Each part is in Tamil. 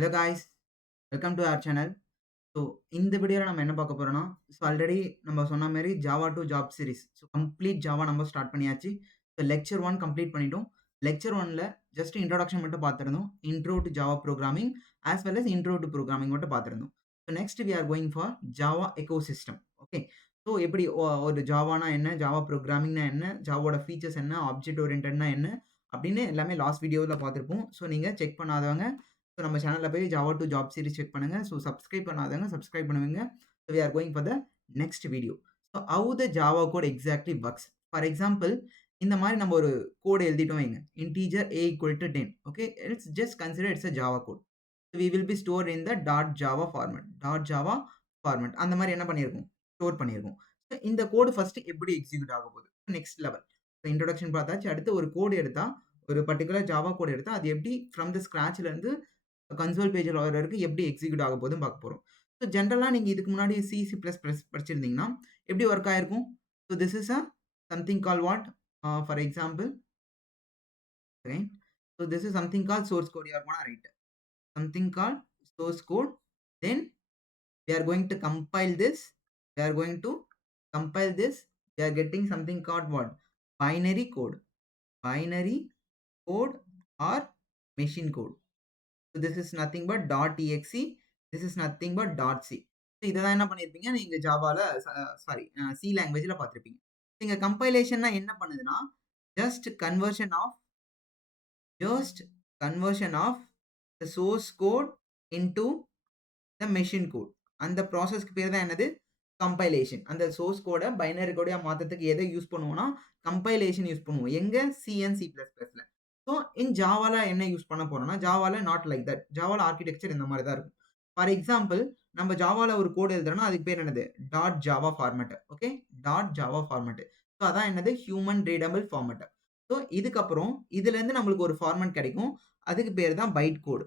Hello guys, welcome to our channel. So இந்த வீடியோவில் நம்ம என்ன பார்க்க போறோம்னா, ஆல்ரெடி நம்ம சொன்ன மாரி Java to job series. Complete Java நம்ம ஸ்டார்ட் பண்ணியாச்சு. லெக்சர் 1 கம்ப்ளீட் பண்ணிட்டோம். லெக்சர் 1ல ஜஸ்ட் இன்ட்ரோடக்ஷன் மட்டும் பார்த்திருந்தோம். Intro to Java programming as well as intro to programming மட்டும் பார்த்திருந்தோம். Next we are going for Java ecosystem. Okay. எப்படி ஒரு ஜாவானா என்ன, ஜாவா புரோகிராமிங்னா என்ன, ஜாவாவோட ஃபீச்சர்ஸ் என்ன, ஆப்ஜெக்ட் ஓரியன்டட்னா என்ன அப்படின்னு எல்லாமே லாஸ்ட் வீடியோவில் பார்த்திருப்போம். நீங்க செக் பண்ணாதவங்க நம்ம சேனல்ல போய் Java to job series check பண்ணுங்க. சப்ஸ்கிரைப் பண்ணாதவங்க சப்ஸ்கிரைப் பண்ணுவீங்க. We are going for the next video. How the Java code exactly works. For example, இந்த மாதிரி நம்ம ஒரு கோட் எழுதிட்டோம் வைங்க. Integer a equal to 10. Okay, it's just consider it's a Java code. we will be stored in the .java format. அந்த மாதிரி என்ன பண்ணியிருக்கோம், ஸ்டோர் பண்ணியிருக்கோம். இந்த கோடு ஃபர்ஸ்ட் எப்படி எக்ஸிக்யூட் ஆக போகுது, நெக்ஸ்ட் லெவல். இன்ட்ரோடக்ஷன் பார்த்தாச்சு. அடுத்து ஒரு கோடு எடுத்தா, ஒரு பர்டிகுலர் ஜாவா கோட் எடுத்தா அது எப்படி ஃப்ரம் த ஸ்கிராச்ல இருந்து கன்சோல் பேஜில் வர்றதுக்கு எப்படி எக்ஸிக்யூட் ஆக போகுதுன்னு பார்க்க போகிறோம். ஜென்ரலாக நீங்கள் இதுக்கு முன்னாடி C++ படிச்சிருந்தீங்கன்னா எப்படி ஒர்க் ஆயிருக்கும். This is something call what, for example, this is something call source code. You are gonna write something called source code. Then we are going to compile this. We are going to compile this. We are getting something called what? Binary code. Binary code or machine code. So this is nothing but .exe. This is nothing but .c. இதெல்லாம் என்ன பண்ணிருப்பீங்க நீங்க ஜாவால, சாரி சி லாங்குவேஜ்ல பார்த்திருப்பீங்க. நீங்க கம்பைலேஷன்னா என்ன பண்ணுதுன்னா, just conversion of the source code into the machine code. அந்த ப்ராசஸ்க்கு பேர் தான் என்னது, கம்பைலேஷன். அந்த சோர்ஸ் கோட பைனரி கோடா மாத்தறதுக்கு எதை யூஸ் பண்ணுவோம்னா கம்பைலேஷன் யூஸ் பண்ணுவோம். எங்க, C and C++ல. இன் ஜாவால என்ன யூஸ் பண்ண போறோம்னா, ஜாவால நாட் லைக் தட். ஜாவால ஆர்கிடெக்சர் இந்த மாதிரி தான் இருக்கும். ஃபார் எக்ஸாம்பிள், நம்ம ஜாவால ஒரு கோட் எழுதுறோம்னா அதுக்கு பேர் என்னது, .java format. Okay, .java format. அதான் என்னது, ஹியூமன் ரீடபிள் ஃபார்மேட். இதுக்கப்புறம் இதுல இருந்து நம்மளுக்கு ஒரு ஃபார்மேட் கிடைக்கும். அதுக்கு பேர் தான் பைட் கோடு.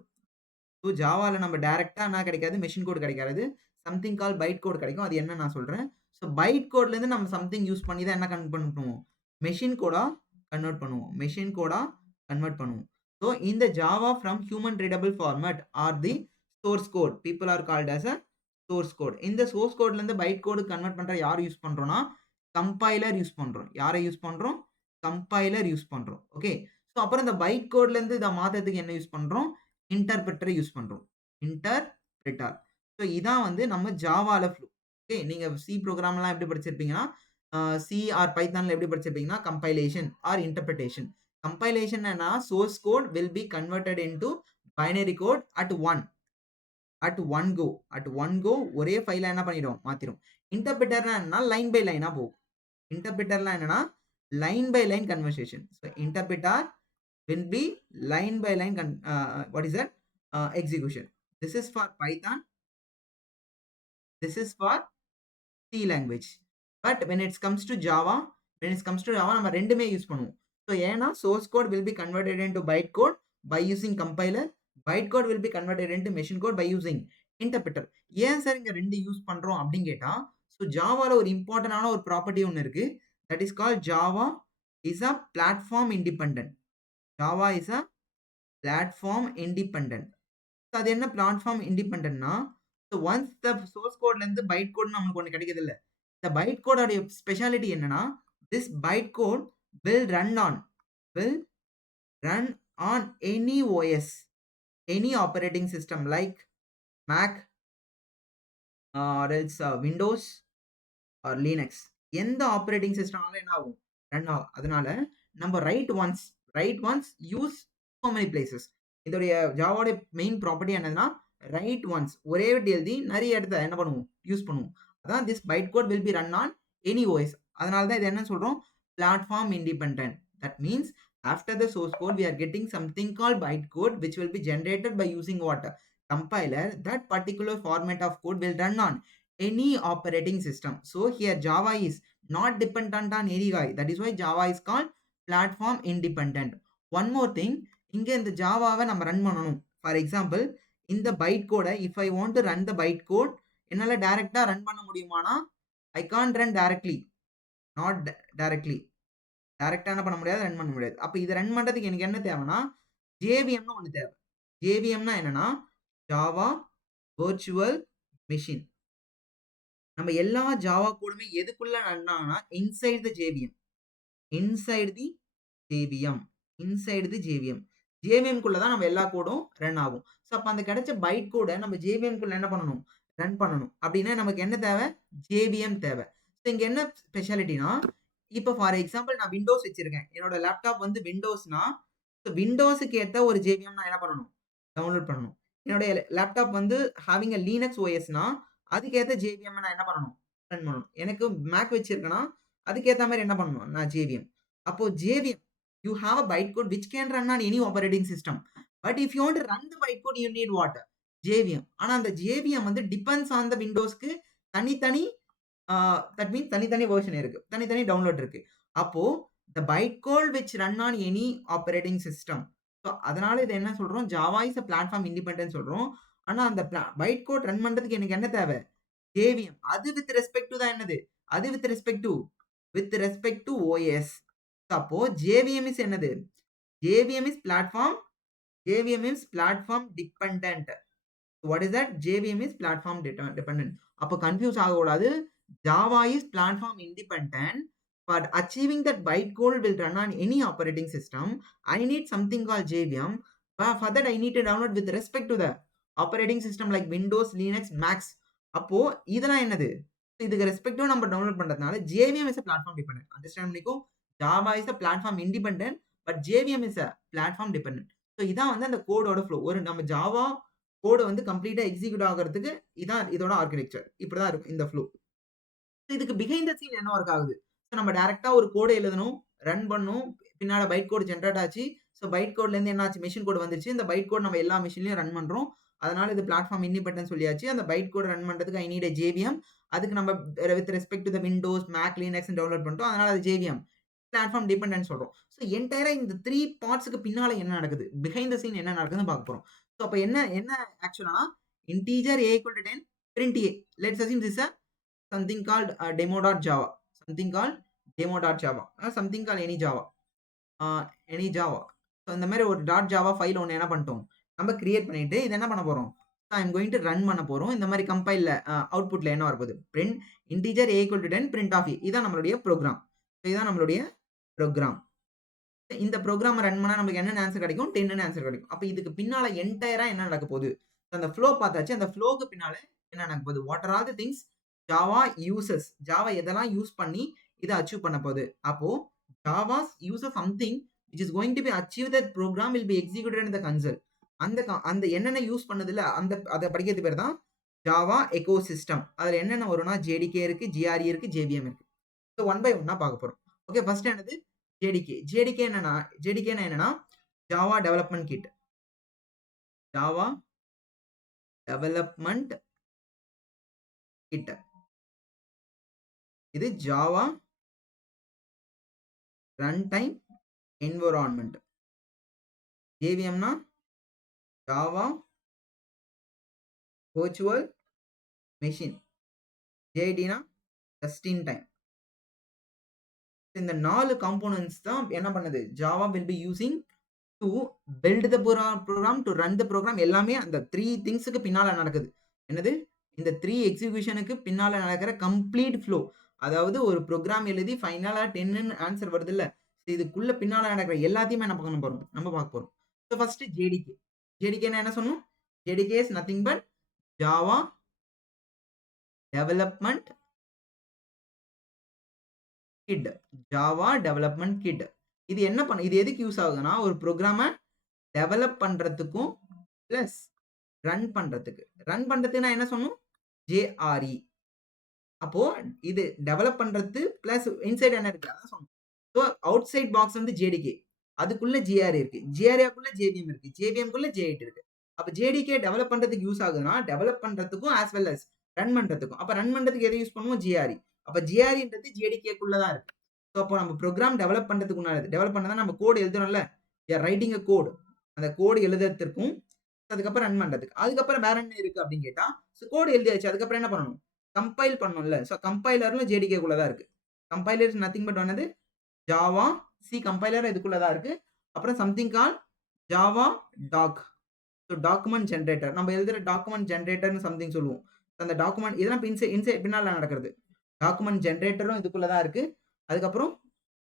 ஜாவால நம்ம டைரக்டா என்ன கிடைக்காது, மெஷின் கோட் கிடைக்காது. சம்திங் கால் பைட் கோட் கிடைக்கும். அது என்ன நான் சொல்றேன். பைட் கோட்ல இருந்து நம்ம சம்திங் யூஸ் பண்ணி தான் என்ன கன்வெர்ட் பண்ணுவோம், மெஷின் கோடா கன்வெர்ட் பண்ணுவோம். இந்த Java from human readable format or the source code. People are called as a source code. இந்த சோர்ஸ் கோட்ல இருந்து பைட் கோடு கன்வெர்ட் பண்ற யார் யூஸ் பண்றோம்னா, கம்பைலர் யூஸ் பண்றோம். யாரை யூஸ் பண்றோம், கம்பைலர் யூஸ் பண்றோம். ஓகே. அப்புறம் இந்த பைட் கோட்ல இருந்து இத மாத்தறதுக்கு என்ன யூஸ் பண்றோம், இன்டர்பிரட்டர் யூஸ் பண்றோம். இன்டர்பிரட்டர். இதான் வந்து நம்ம ஜாவால ஃப்ளோ. ஓகே, நீங்க சி ப்ரோகிராம்லாம் எப்படி படிச்சிருப்பீங்கன்னா, சி ஆர் பைத்தான்ல எப்படி படிச்சிருப்பீங்கன்னா, கம்பைலேஷன் ஆர் இன்டர்பிரேஷன். கம்பைலேஷன் என்ன, source code will be converted into binary code at one go ஒரே ஃபைல என்ன பண்ணிடும், மாத்திரும். இன்டர்பிரட்டர்னா என்ன, லைன் பை லைனா போகும். இன்டர்பிரட்டர்லாம் என்னன்னா line by line conversation. Interpreter will be line by line what is that, execution. This is for Python, this is for C language. But when it comes to Java, நம்ம ரெண்டுமே யூஸ் பண்ணுவோம். ஏன்னா source code will be converted into byte code by using compiler. byte code will be converted into machine code by using interpreter. ஏன் சார் இங்க ரெண்டு யூஸ் பண்றோம் அப்படின்னு கேட்டா, ஜாவால ஒரு இம்பார்ட்டன்டான ஒரு ப்ராப்பர்ட்டி ஒன்னு இருக்கு. that is called Java is a platform independent. Java is a platform independent. அது என்ன platform independentனா, once the source codeல இருந்து byte code நமக்கு ஒன்னு கிடைக்குது இல்ல, இந்த byte code உடைய ஸ்பெஷாலிட்டி என்னன்னா, this byte code will run on any OS, any operating system like Mac or else Windows or Linux. எந்த ஆப்பரேட்டிங் சிஸ்டம்னாலும் என்ன ஆகும், ரன் ஆகும். அதனால நம்ம write once use so many places. இதோடைய ஜாவாவோட மெயின் ப்ராப்பர்ட்டி என்னன்னா, ரைட் ஒன்ஸ், ஒரே வாட்டி எழுதி நிறைய இடத்துல என்ன பண்ணுவோம், யூஸ் பண்ணுவோம். அதான் this byte code will be run on any OS. அதனால தான் இது என்ன சொல்றோம், platform independent. That means after the source code we are getting something called byte code which will be generated by using what, compiler. That particular format of code will run on any operating system. So here Java is not dependent on any guy. That is why Java is called platform independent. One more thing, இங்க இந்த ஜாவாவை நம்ம ரன் பண்ணணும். ஃபார் எக்ஸாம்பிள், இந்த பைட் கோட if I want to run the byte code, என்னால டைரக்டா ரன் பண்ண முடியுமானா, I can't run directly. Not directly, டைரக்டா என்ன பண்ண முடியாது, ரன் பண்ண முடியாது. அப்ப இதை ரன் பண்றதுக்கு எனக்கு என்ன தேவைன்னா, ஜேவிஎம்னு ஒண்ணு தேவை. ஜேவிஎம்னா என்னன்னா, ஜாவா வெர்ச்சுவல் மெஷின். நம்ம எல்லா ஜாவா கோடுமே எதுக்குள்ள ரன் ஆகும்னா, inside the JVM. Inside the JVM. Inside the JVM. ஜேவிஎம்க்குள்ள தான் நம்ம எல்லா கோடும் ரன் ஆகும். ஸோ, அப்ப அந்த கிடைச்ச பைட் கோட நம்ம ஜேவிஎம்க்குள்ள என்ன பண்ணணும்? ரன் பண்ணணும். அப்படின்னா நமக்கு என்ன தேவை? ஜேவிஎம் தேவை. ஸோ, இங்க என்ன ஸ்பெஷாலிட்டினா, இப்ப ஃபார் எக்ஸாம்பிள் நான் விண்டோஸ் வச்சிருக்கேன். என்னோட லேப்டாப் வந்து விண்டோஸ்னா, ஸோ விண்டோஸ்க்கு ஏத்த ஒரு ஜேவிஎம் நான் என்ன பண்ணணும்? டவுன்லோட் பண்ணணும். என்னுடைய லேப்டாப் வந்து ஹேவிங் எ லினக்ஸ் ஓஎஸ்னா, அதுக்கேத்த ஜேவிஎம் நான் என்ன பண்ணணும்? ரன் பண்ணணும். எனக்கு மேக் வச்சிருக்கேன்னா, அதுக்கேத்த மாரி என்ன பண்ணணும்? நான் ஜேவிஎம். அப்போ JVM you have a bytecode which can run on any operating system. But if you want to run the bytecode, you need what? JVM. ஆனா அந்த JVM வந்து depends on the Windowsக்கு தனித்தனி that means தனித்தனி வெர்ஷன் இருக்கு. தனித்தனி டவுன்லோட் இருக்கு. அப்போ the bytecode which run on any operating system. So அதனால இத என்ன சொல்றோம்? Java is a platform independent சொல்றோம். ஆனா அந்த bytecode ரன் பண்றதுக்கு எனக்கு என்ன தேவை? JVM. அது with respect to தான் என்னது? அது with respect to OS. அப்போ JVM is என்னது? JVM is platform dependent. What is that? JVM is platform dependent. அப்போ கன்ஃபியூஸ் ஆகக்கூடாது. Java is platform independent. For achieving that bytecode will run on any operating system. I need something called JVM. For that I need to download with respect to the operating system like Windows, Linux, Macs. அப்போ இதெல்லாம் என்னது? இதுக்கு ரெஸ்பெக்டிவா நம்ம டவுன்லோட் பண்றதுனால JVM is a platform dependent. Understand பண்ணிக்கோ. Java is a platform independent, but JVM is a platform dependent. So இதான் வந்து அந்த கோடோட ஃப்ளோ. ஒரு நம்ம ஜாவா கோடு வந்து கம்ப்ளீட்டா எக்ஸிக்யூட் ஆகுறதுக்கு இதான் இதோட ஆர்க்கிடெக்சர். இப்படிதான் இருக்கும் இந்த ஃப்ளோ. இதுக்கு பிஹைண்ட் த சீன் என்ன ஒர்க் ஆகுது? ஸோ நம்ம டைரக்டா ஒரு கோடு எழுதணும், ரன் பண்ணணும், பின்னால பைட் கோட் ஜெனரேட் ஆச்சு. ஸோ பைட் கோட்ல இருந்து என்ன ஆச்சு? மெஷின் கோட் வந்துருச்சு. இந்த பைட் கோட் நம்ம எல்லா மெஷின்லயும் ரன் பண்றோம். அதனால இது பிளாட்ஃபார்ம் இண்டிபெண்டன்ட் சொல்லியாச்சு. அந்த பைட் கோட் ரன் பண்றதுக்கு ஐ நீட் எ JVM. அதுக்கு நம்ம with respect to the Windows, Mac, Linux download பண்ணிட்டோம். அதனால அது JVM. பிளாட்ஃபார்ம் டிபெண்டன்ட் சொல்றோம். ஸோ என்டையரா இந்த 3 பார்ட்ஸ்க்கு பின்னால என்ன நடக்குது? பிஹைண்ட் த சீன் என்ன நடக்குதுன்னு பார்க்க போறோம். ஸோ அப்ப என்ன ஆக்சுவலா integer a equal to 10, print a. Let's assume this is a something called demo.java. Something called demo.java. Something called any Java. Any Java. So இந்த மாதிரி ஒரு .java ஃபைல் ஒன்று என்ன பண்ணிட்டோம்? நம்ம கிரியேட் பண்ணிட்டு இது என்ன பண்ண போறோம்? I am going to run பண்ண போறோம். இந்த மாதிரி கம்பைல்ல அவுட்புட்ல என்ன வரப்போகுது? print integer a equal to 10, print of a. இதான் நம்மளுடைய ப்ரோக்ராம். இதுதான் நம்மளுடைய ப்ரோக்ராம். இந்த ப்ரோக்ராம் ரன் பண்ணா நமக்கு என்ன ஆன்சர் கிடைக்கும்? 10ன்னு ஆன்சர் கிடைக்கும். அப்ப இதுக்கு பின்னால என்டையரா என்ன நடக்க போகுது? அந்த ஃப்ளோ பார்த்தாச்சு. அந்த ஃப்ளோக்கு பின்னால என்ன நடக்க போகுது? What are all the things Java uses? Java எதெல்லாம் யூஸ் பண்ணி இதை அச்சீவ் பண்ண போகுது? அப்போ Java uses something which is going to be achieve that program will be executed in the console. அந்த என்னென்ன யூஸ் பண்ணதுல அதை படிக்கிறது பேர் தான் ஜாவா எக்கோ சிஸ்டம். அதுல என்னென்ன வரும்னா JDK இருக்கு, GRE இருக்கு, JVM இருக்கு. ஸோ ஒன் பை ஒன்னா பார்க்க போறோம். ஓகே, ஃபர்ஸ்ட் என்னது? JDK என்னன்னா Java development kit. Java development kit. இது ஜாவா ரன் டைம் என்விரான்மெண்ட். JVMனா ஜாவா வெர்ச்சுவல் மெஷின். JITனா ஜஸ்ட் இன் டைம். இந்த 4 காம்போனன்ட்ஸ் தான் என்ன பண்ணுது? Java will be using to build the program, to run the program. எல்லாமே அந்த 3 திங்ஸ்க்கு பின்னால நடக்குது. என்னது? இந்த 3 எக்ஸிகியூஷனுக்கு பின்னால நடக்கிற கம்ப்ளீட் ஃப்ளோ. அதாவது ஒரு ப்ரோக்ராம் எழுதி ஃபைனலா 10ன்னு ஆன்சர் வருது இல்ல? இதுக்குள்ள பின்னால நடக்கிற எல்லாத்தையுமே என்ன பண்ண போறோம்? நம்ம பார்க்க போறோம். ஸோ ஃபர்ஸ்ட் JDK என்ன சொன்னோம்? JDK is nothing but Java development kit. Java development kit. இது என்ன பண்ண? இது எதுக்கு யூஸ் ஆகுதுன்னா ஒரு ப்ரோக்ராமை டெவலப் பண்றதுக்கும் பிளஸ் ரன் பண்றதுக்கு. ரன் பண்றதுக்கு நான் என்ன சொன்னோம்? JRE. அப்போ இது டெவலப் பண்றது பிளஸ் இன்சைட் என்ன இருக்கு? அதான் சொன்னோம். ஸோ அவுட் சைட் பாக்ஸ் வந்து JDK. அதுக்குள்ள GRE இருக்கு. GREக்குள்ள JVM இருக்கு. JVMக்குள்ள J8 இருக்கு. அப்ப JDK டெவலப் பண்றதுக்கு யூஸ் ஆகுதுன்னா டெவலப் பண்றதுக்கும் ஆஸ் வெல் அஸ் ரன் பண்றதுக்கும். அப்ப ரன் பண்றதுக்கு எதை யூஸ் பண்ணுவோம்? GRE. அப்ப GREன்றது JDKக்குள்ள தான் இருக்கு. ஸோ அப்போ நம்ம ப்ரோக்ராம் டெவலப் பண்றதுக்கு முன்னாடி டெவலப் பண்ணா நம்ம கோட் எழுதுறோம்ல? Writing a code. அந்த கோடு எழுதுறதுக்கும் அதுக்கப்புறம் ரன் பண்றதுக்கு. அதுக்கப்புறம் வேற என்ன இருக்கு அப்படின்னு கேட்டா, ஸோ கோடு எழுதியாச்சு. அதுக்கப்புறம் என்ன பண்ணணும்? கம்பைல் பண்ணணும்ல? ஸோ கம்பைலர்ல JDKக்குள்ள தான் இருக்கு. கம்பைலர் இஸ் நத்திங் பட் என்னது? ஜாவா சி கம்பைலர் இதுக்குள்ள தான் இருக்கு. அப்புறம் something call Java doc. So document generator நம்ம எழுதுற டாக்குமெண்ட் ஜெனரேட்டர்னு சம்திங் சொல்லுவோம். அந்த டாக்குமெண்ட் இதெல்லாம் பின்னால நடக்கிறது. டாக்குமெண்ட் ஜெனரேட்டரும் இதுக்குள்ள தான் இருக்கு. அதுக்கப்புறம்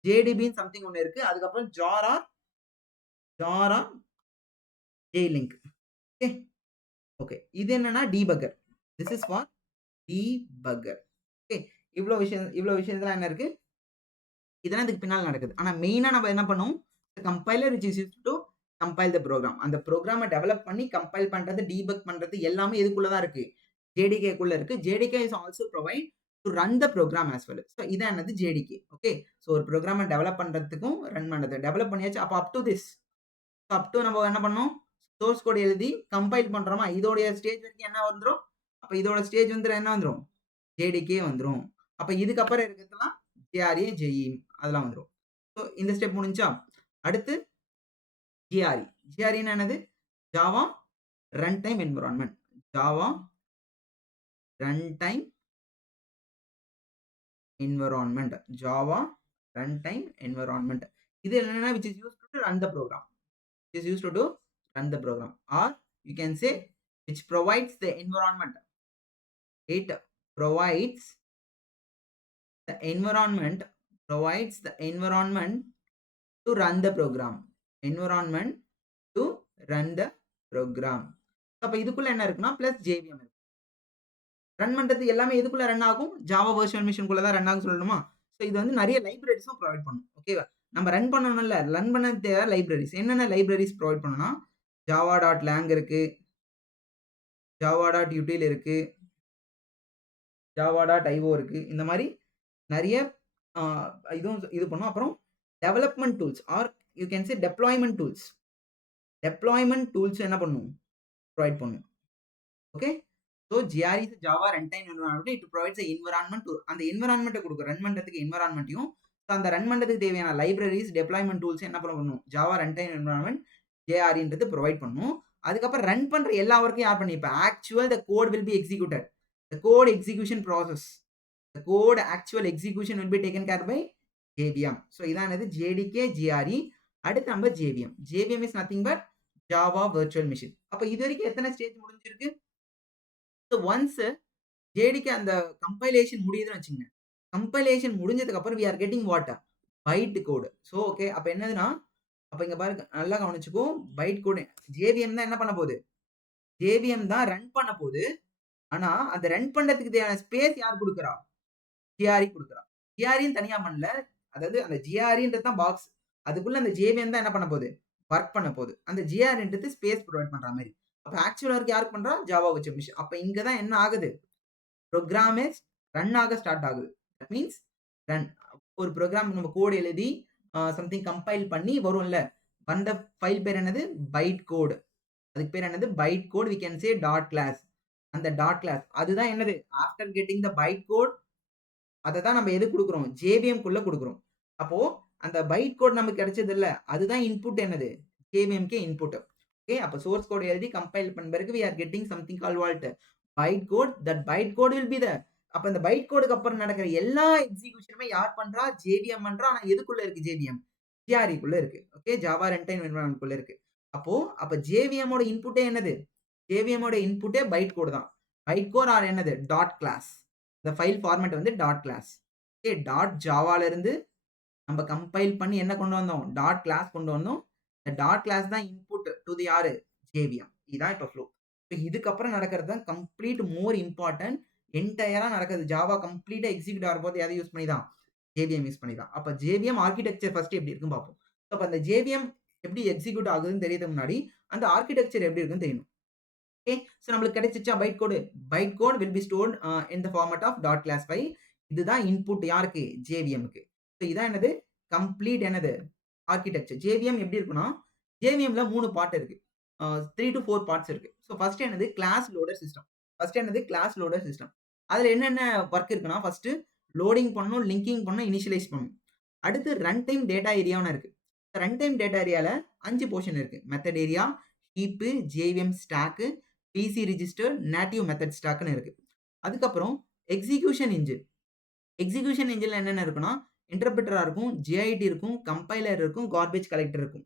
ஜேடிபின்னு சம்திங் ஒண்ணு இருக்கு. அதுக்கப்புறம் ஜாரா ஜெய்லிங்க். ஓகே. ஓகே. இது என்னன்னா debugger. This is for debugger. Okay. இவ்ளோ விஷயத்துல என்ன இருக்கு? இதெல்லாம் இதுக்கு பின்னால நடக்குது. ஆனா மெயினா நம்ம என்ன பண்ணுவோம்? Compiler which is used to compile the program. அந்த புரோகிராம டெவலப் பண்ணி கம்பைல் பண்றது, டீபக் பண்றது எல்லாமே இதுக்குள்ள தான் இருக்கு. ஜேடிகேக்குள்ள இருக்கு. JDK is also provide to run the program as well. So இதான் என்னது ஜேடிகே. ஓகே. ஸோ ஒரு புரோகிராம டெவலப் பண்றதுக்கும், ரன் பண்றது. டெவலப் பண்ணியாச்சு. அப்ப அப் டூ திஸ். அப் டூ நம்ம என்ன பண்ணோம்? சோர்ஸ் கோட் எழுதி கம்பைல் பண்றோமா? இதோடைய ஸ்டேஜ் வரைக்கும் என்ன வந்துரும்? அப்ப இதோட ஸ்டேஜ் வந்து என்ன வந்துரும்? ஜேடிகே வந்துரும். அப்ப இதுக்கப்புறம் இருக்கிறதெல்லாம் ஜேஆர்ஏ, ஜேஇ அதெல்லாம் வந்துரும். ஸோ இந்த ஸ்டெப் முடிஞ்சா? அடுத்து ஜிஆர்இ. ஜிஆர்இன்னா என்னது? Java run time environment. Java run time environment. Java run time environment. இது என்னன்னா which is used to run the program. It is used to run the program. Or you can say which provides the environment. It provides the environment to run the program. Environment to run the program. அப்ப இதுக்குள்ள என்ன இருக்குன்னா பிளஸ் ஜேவிஎம் இருக்கு. ரன் பண்றது எல்லாமே எதுக்குள்ள ரன் ஆகும்? ஜாவா வெர்ச்சுவல் மிஷின்குள்ள தான் ரன் ஆகும் சொல்லணுமா? ஸோ இது வந்து நிறைய லைப்ரரிஸும் ப்ரொவைட் பண்ணும். ஓகேவா? நம்ம ரன் பண்ணணும்ல, ரன் பண்ண தேவை லைப்ரரிஸ். என்னென்ன லைப்ரரிஸ் ப்ரொவைட் பண்ணும்னா, java.lang இருக்கு, java.util இருக்கு, java.io இருக்கு. இந்த மாதிரி நிறைய இதுவும் இது பண்ணும். அப்புறம் development tools are you can say deployment tools. Deployment tools என்ன பண்ணும்? ப்ரொவைட் பண்ணும். Okay. So GRE is Java run time environment. It provides environment to அந்த என்விரான்மென்ட்டை கொடுக்கும். ரன் பண்றதுக்கு என்விரான்மென்ட்டையும், அந்த ரன் பண்றதுக்கு தேவையான லைப்ரரிஸ், டெப்ளாய்மெண்ட் டூல்ஸ் என்ன பண்ணும்? ஜாவா ரன் டைம் என்விரான்மென்ட் ஜேஆர்இன்றது ப்ரொவைட் பண்ணும். அதுக்கப்புறம் ரன் பண்ற எல்லா ஒர்க்கையும் யார் பண்ணிப்பா? Actual the code will be executed. The code execution process. The code actual execution will be taken care by JVM. So இதானது ஜேடிகே, ஜிஆர்இ. அடுத்து நம்ம JVM. JVM is nothing but Java virtual machine. அப்ப இது வரைக்கும் எத்தனை ஸ்டேஜ் முடிஞ்சிருக்கு? ஸோ ஒன்ஸ் ஜேடிக்கு அந்த கம்பைலேஷன் முடியுதுன்னு வச்சுங்க. கம்பைலேஷன் முடிஞ்சதுக்கு அப்புறம் we are getting what? Byte code. So okay. அப்ப என்னதுன்னா, அப்ப இங்க பாருங்க நல்லா கவனிச்சுக்கோ. பைட் கோடு ஜேவிஎம் தான் என்ன பண்ண போகுது? ஜேவிஎம் தான் ரன் பண்ண போகுது. ஆனா அந்த ரன் பண்றதுக்கு தேவையான ஸ்பேஸ் யார் கொடுக்குறா? ஜிஆர்இ கொடுக்குறா. ஜிஆர்இன்னு தனியா பண்ணல. அதாவது அந்த ஜிஆர்இன்றது தான் பாக்ஸ். அதுக்குள்ள அந்த ஜேவிஎம் தான் என்ன பண்ண போகுது? ஒர்க் பண்ண போகுது. அந்த ஜிஆர்இன்றது ஸ்பேஸ் ப்ரொவைட் பண்ற மாதிரி. அப்ப ஆக்சுவல் ஒர்க் யாருக்கு பண்றா? Java virtual machine. அப்ப இங்க தான் என்ன ஆகுது? ப்ரோகிராமே ரன் ஆக ஸ்டார்ட் ஆகுது. That means run. ஒரு ப்ரோகிராம் நம்ம கோட் எழுதி சம்திங் கம்பைல் பண்ணி வரும்ல, வந்த ஃபைல் பேர் என்னது? Byte code. அதுக்கு பேர் என்னது? Byte code. We can say dot class. அந்த டாட் கிளாஸ் அதுதான் என்னது? After getting the byte code அதை தான் நம்ம எது கொடுக்குறோம்? ஜேவிஎம் குள்ள கொடுக்குறோம். அப்போ அந்த பைட் கோட் நமக்கு கிடைச்சது இல்ல, அதுதான் இன்புட். என்னது? ஜேவிஎம்கே இன்புட். ஓகே. அப்ப சோர்ஸ் கோட் எழுதி கம்பைல் பண்ண பிறகு we are getting something called what? Byte code. That byte code will be the. அப்ப இந்த பைட் கோடுக்கு அப்புறம் நடக்கிற எல்லா எக்ஸிகியூஷனுமே யார் பண்றா? ஜேவிஎம் பண்றா. ஆனா எதுக்குள்ள இருக்கு ஜேவிஎம்? ஜிஆர்இ குள்ள இருக்கு. Okay. Java run time environment குள்ள இருக்கு. அப்ப ஜேவிஎம் ஓட இன்புட்டே என்னது? ஜேவிஎம் ஓட இன்புட்டே பைட் கோட் தான். பைட் கோட் ஆர் என்னது? Dot class. இந்த ஃபைல் ஃபார்மேட் வந்து டாட் கிளாஸ். ஓகே. டாட் ஜாவால இருந்து நம்ம கம்பைல் பண்ணி என்ன கொண்டு வந்தோம்? டாட் கிளாஸ் கொண்டு வந்தோம். இந்த டாட் கிளாஸ் தான் இன்புட் டு தி யாரு? ஜேவிஎம். இதான் இப்ப ஃப்ளோ. இதுக்கப்புறம் நடக்கிறது தான் கம்ப்ளீட் மோர் இம்பார்ட்டன்ட். என்டையரா நடக்குது. ஜாவா கம்ப்ளீட்டா எக்ஸிக்யூட் ஆகும்போது எதை யூஸ் பண்ணி தான்? ஜேவிஎம் யூஸ் பண்ணி தான். அப்ப ஜேவிஎம் ஆர்கிடெக்சர் ஃபர்ஸ்ட் எப்படி இருக்குன்னு பார்ப்போம். அப்ப அந்த ஜேவிஎம் எப்படி எக்ஸிக்யூட் ஆகுதுன்னு தெரியறதுக்கு முன்னாடி அந்த ஆர்கிடெக்சர் எப்படி இருக்குன்னு தெரியணும். ஓகே. ஸோ நம்மளுக்கு கிடைச்சிச்சா byte code? Byte code will be stored in the format of dot class file. இதுதான் இன்புட் யாருக்கு? ஜேவிஎம்க்கு. ஸோ இதான் என்னது? கம்ப்ளீட் என்னது? ஆர்கிடெக்சர். ஜேவிஎம் எப்படி இருக்குன்னா, ஜேவிஎம்ல 3 பார்ட் இருக்கு. 3 to 4 பார்ட்ஸ் இருக்கு. ஸோ ஃபர்ஸ்ட் என்னது? Class loader system. Class loader system. அதுல என்னென்ன ஒர்க் இருக்குன்னா, ஃபர்ஸ்ட் லோடிங் பண்ணணும், லிங்கிங் பண்ணணும், இனிஷியலைஸ் பண்ணணும். அடுத்து ரன் டைம் டேட்டா ஏரியான்னு இருக்கு. ரன் டைம் டேட்டா ஏரியால 5 போர்ஷன் இருக்கு. Method area, heap, JVM stack, PC register, native method ஸ்டாக்னு இருக்கு. அதுக்கப்புறம் எக்ஸிகியூஷன் இன்ஜின். எக்ஸிகியூஷன் இன்ஜின்ல என்னென்ன இருக்குன்னா, இன்டர்பிரட்டரா இருக்கும், ஜிஐடி இருக்கும், கம்பைலர் இருக்கும், கார்பேஜ் கலெக்டர் இருக்கும்.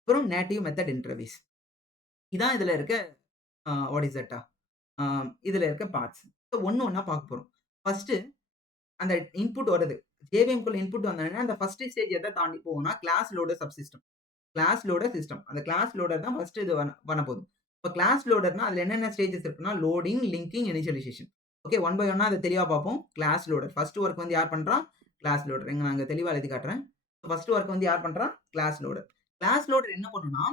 அப்புறம் நேட்டிவ் மெத்தட் இன்டர்ஃபேஸ். இதான் இதுல இருக்க வாட் இஸ் தட் இதுல இருக்க பார்ட்ஸ். ஸோ ஒண்ணு ஒண்ணா பார்க்க போறோம். ஃபர்ஸ்ட்டு அந்த இன்புட் வருது. ஜேவிஎம்குள்ள இன்புட் வந்தோனே அந்த ஃபர்ஸ்ட் ஸ்டேஜ் எத தாண்டி போகும்னா, class loader subsystem. Class loader system. அந்த கிளாஸ் லோடர் தான் ஃபர்ஸ்ட் இது பண்ணப்போது. இப்ப கிளாஸ் லோடர்னா அதுல என்னென்ன ஸ்டேஜஸ் இருக்குன்னா, loading, linking, initialisation. Okay, one by ஒன்னா அத தெளிவா பார்ப்போம். Class loader. ஃபர்ஸ்ட் வொர்க் வந்து யார் பண்றா? Class loader. இங்க நான் தெளிவா எழுதி காட்டுறேன். ஃபர்ஸ்ட் வொர்க் வந்து யார் பண்றா? Class loader. கிளாஸ் லோடர் என்ன பண்ணும்னா,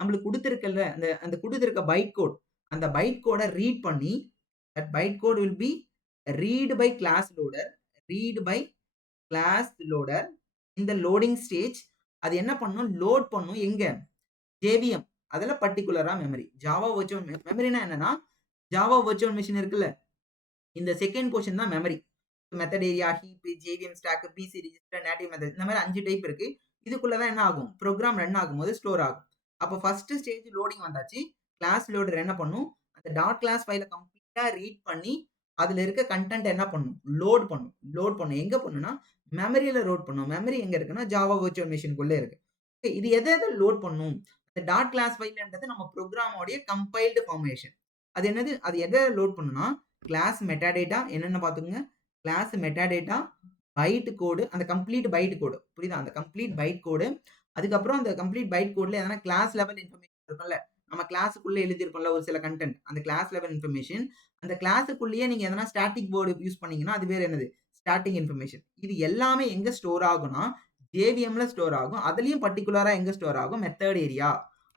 நம்மளுக்கு குடுத்திருக்கல்ல அந்த அந்த குடுத்திருக்க பைட் கோட். அந்த பைட் கோட ரீட் பண்ணி, that byte code will be read by class loader. Read by class loader. இந்த லோடிங் ஸ்டேஜ் அது என்ன பண்ணும்? லோட் பண்ணும் எங்க? JVM. அதுல பர்ட்டிகுலரா மெமரி. ஜாவா வெர்ச்சுவல் மெமரினா என்னன்னா, ஜாவா வெர்ச்சுவல் மெஷின் இருக்குல்ல, இந்த செகண்ட் போர்ஷன் தான் memory. Method area, heap, JVM stack, PC register, native method இந்த மாரி 5 டைப் இருக்கு. இதுக்குள்ள தான் என்ன ஆகும்? ப்ரோகிராம் ரன் ஆகும்போது ஸ்டோர் ஆகும். அப்ப ஃபர்ஸ்ட் ஸ்டேஜ் லோடிங் வந்தாச்சு. கிளாஸ் லோடர் என்ன பண்ணும்? அந்த டாட் கிளாஸ் ஃபைல கம்ப்ளீட்டா ரீட் பண்ணி, அதுல இருக்க கன்டென்ட் என்ன பண்ணும்? லோட் பண்ணும். லோட் பண்ணும். எங்க பண்ணும்னா, மெமரியில லோட் பண்ணும். மெமரி எங்க இருக்குன்னா, ஜாவா வெர்ச்சுவல் மெஷின்குள்ள இருக்கு. Okay, இது எத எத லோட் பண்ணும்? இந்த டாட் கிளாஸ் ஃபைல்ன்றது நம்ம ப்ரோகிராமோடைய கம்பைல்டு ஃபார்மேஷன். அது என்னது? அது எத லோட் பண்ணும்னா, கிளாஸ் மெட்டாடேட்டா என்னன்னு பார்த்துக்கங்க. கிளாஸ் மெட்டாடேட்டா, பைட் கோடு, அந்த கம்ப்ளீட் பைட் கோடு. புரியுதா? அந்த கம்ப்ளீட் பைட் கோடு. அதுக்கப்புறம் அந்த கம்ப்ளீட் பைட் கோட்ல எதனா கிளாஸ் லெவல் இன்ஃபர்மேஷன் இருக்கும்ல. நம்ம கிளாஸ்க்குள்ள எழுதியிருக்கோம்ல ஒரு சில கன்டென்ட். அந்த கிளாஸ் லெவல் இன்ஃபர்மேஷன். அந்த கிளாஸ்க்குள்ளேயே நீங்க எதனா ஸ்டாட்டிக் வேர்ட் யூஸ் பண்ணீங்கன்னா, அது பேர் என்னது? Static information. இது எல்லாமே எங்க ஸ்டோர் ஆகும்னா, JVMல ஸ்டோர் ஆகும். அதுலயும் பர்ட்டிகுலரா எங்க ஸ்டோர் ஆகும்? மெத்தட் ஏரியா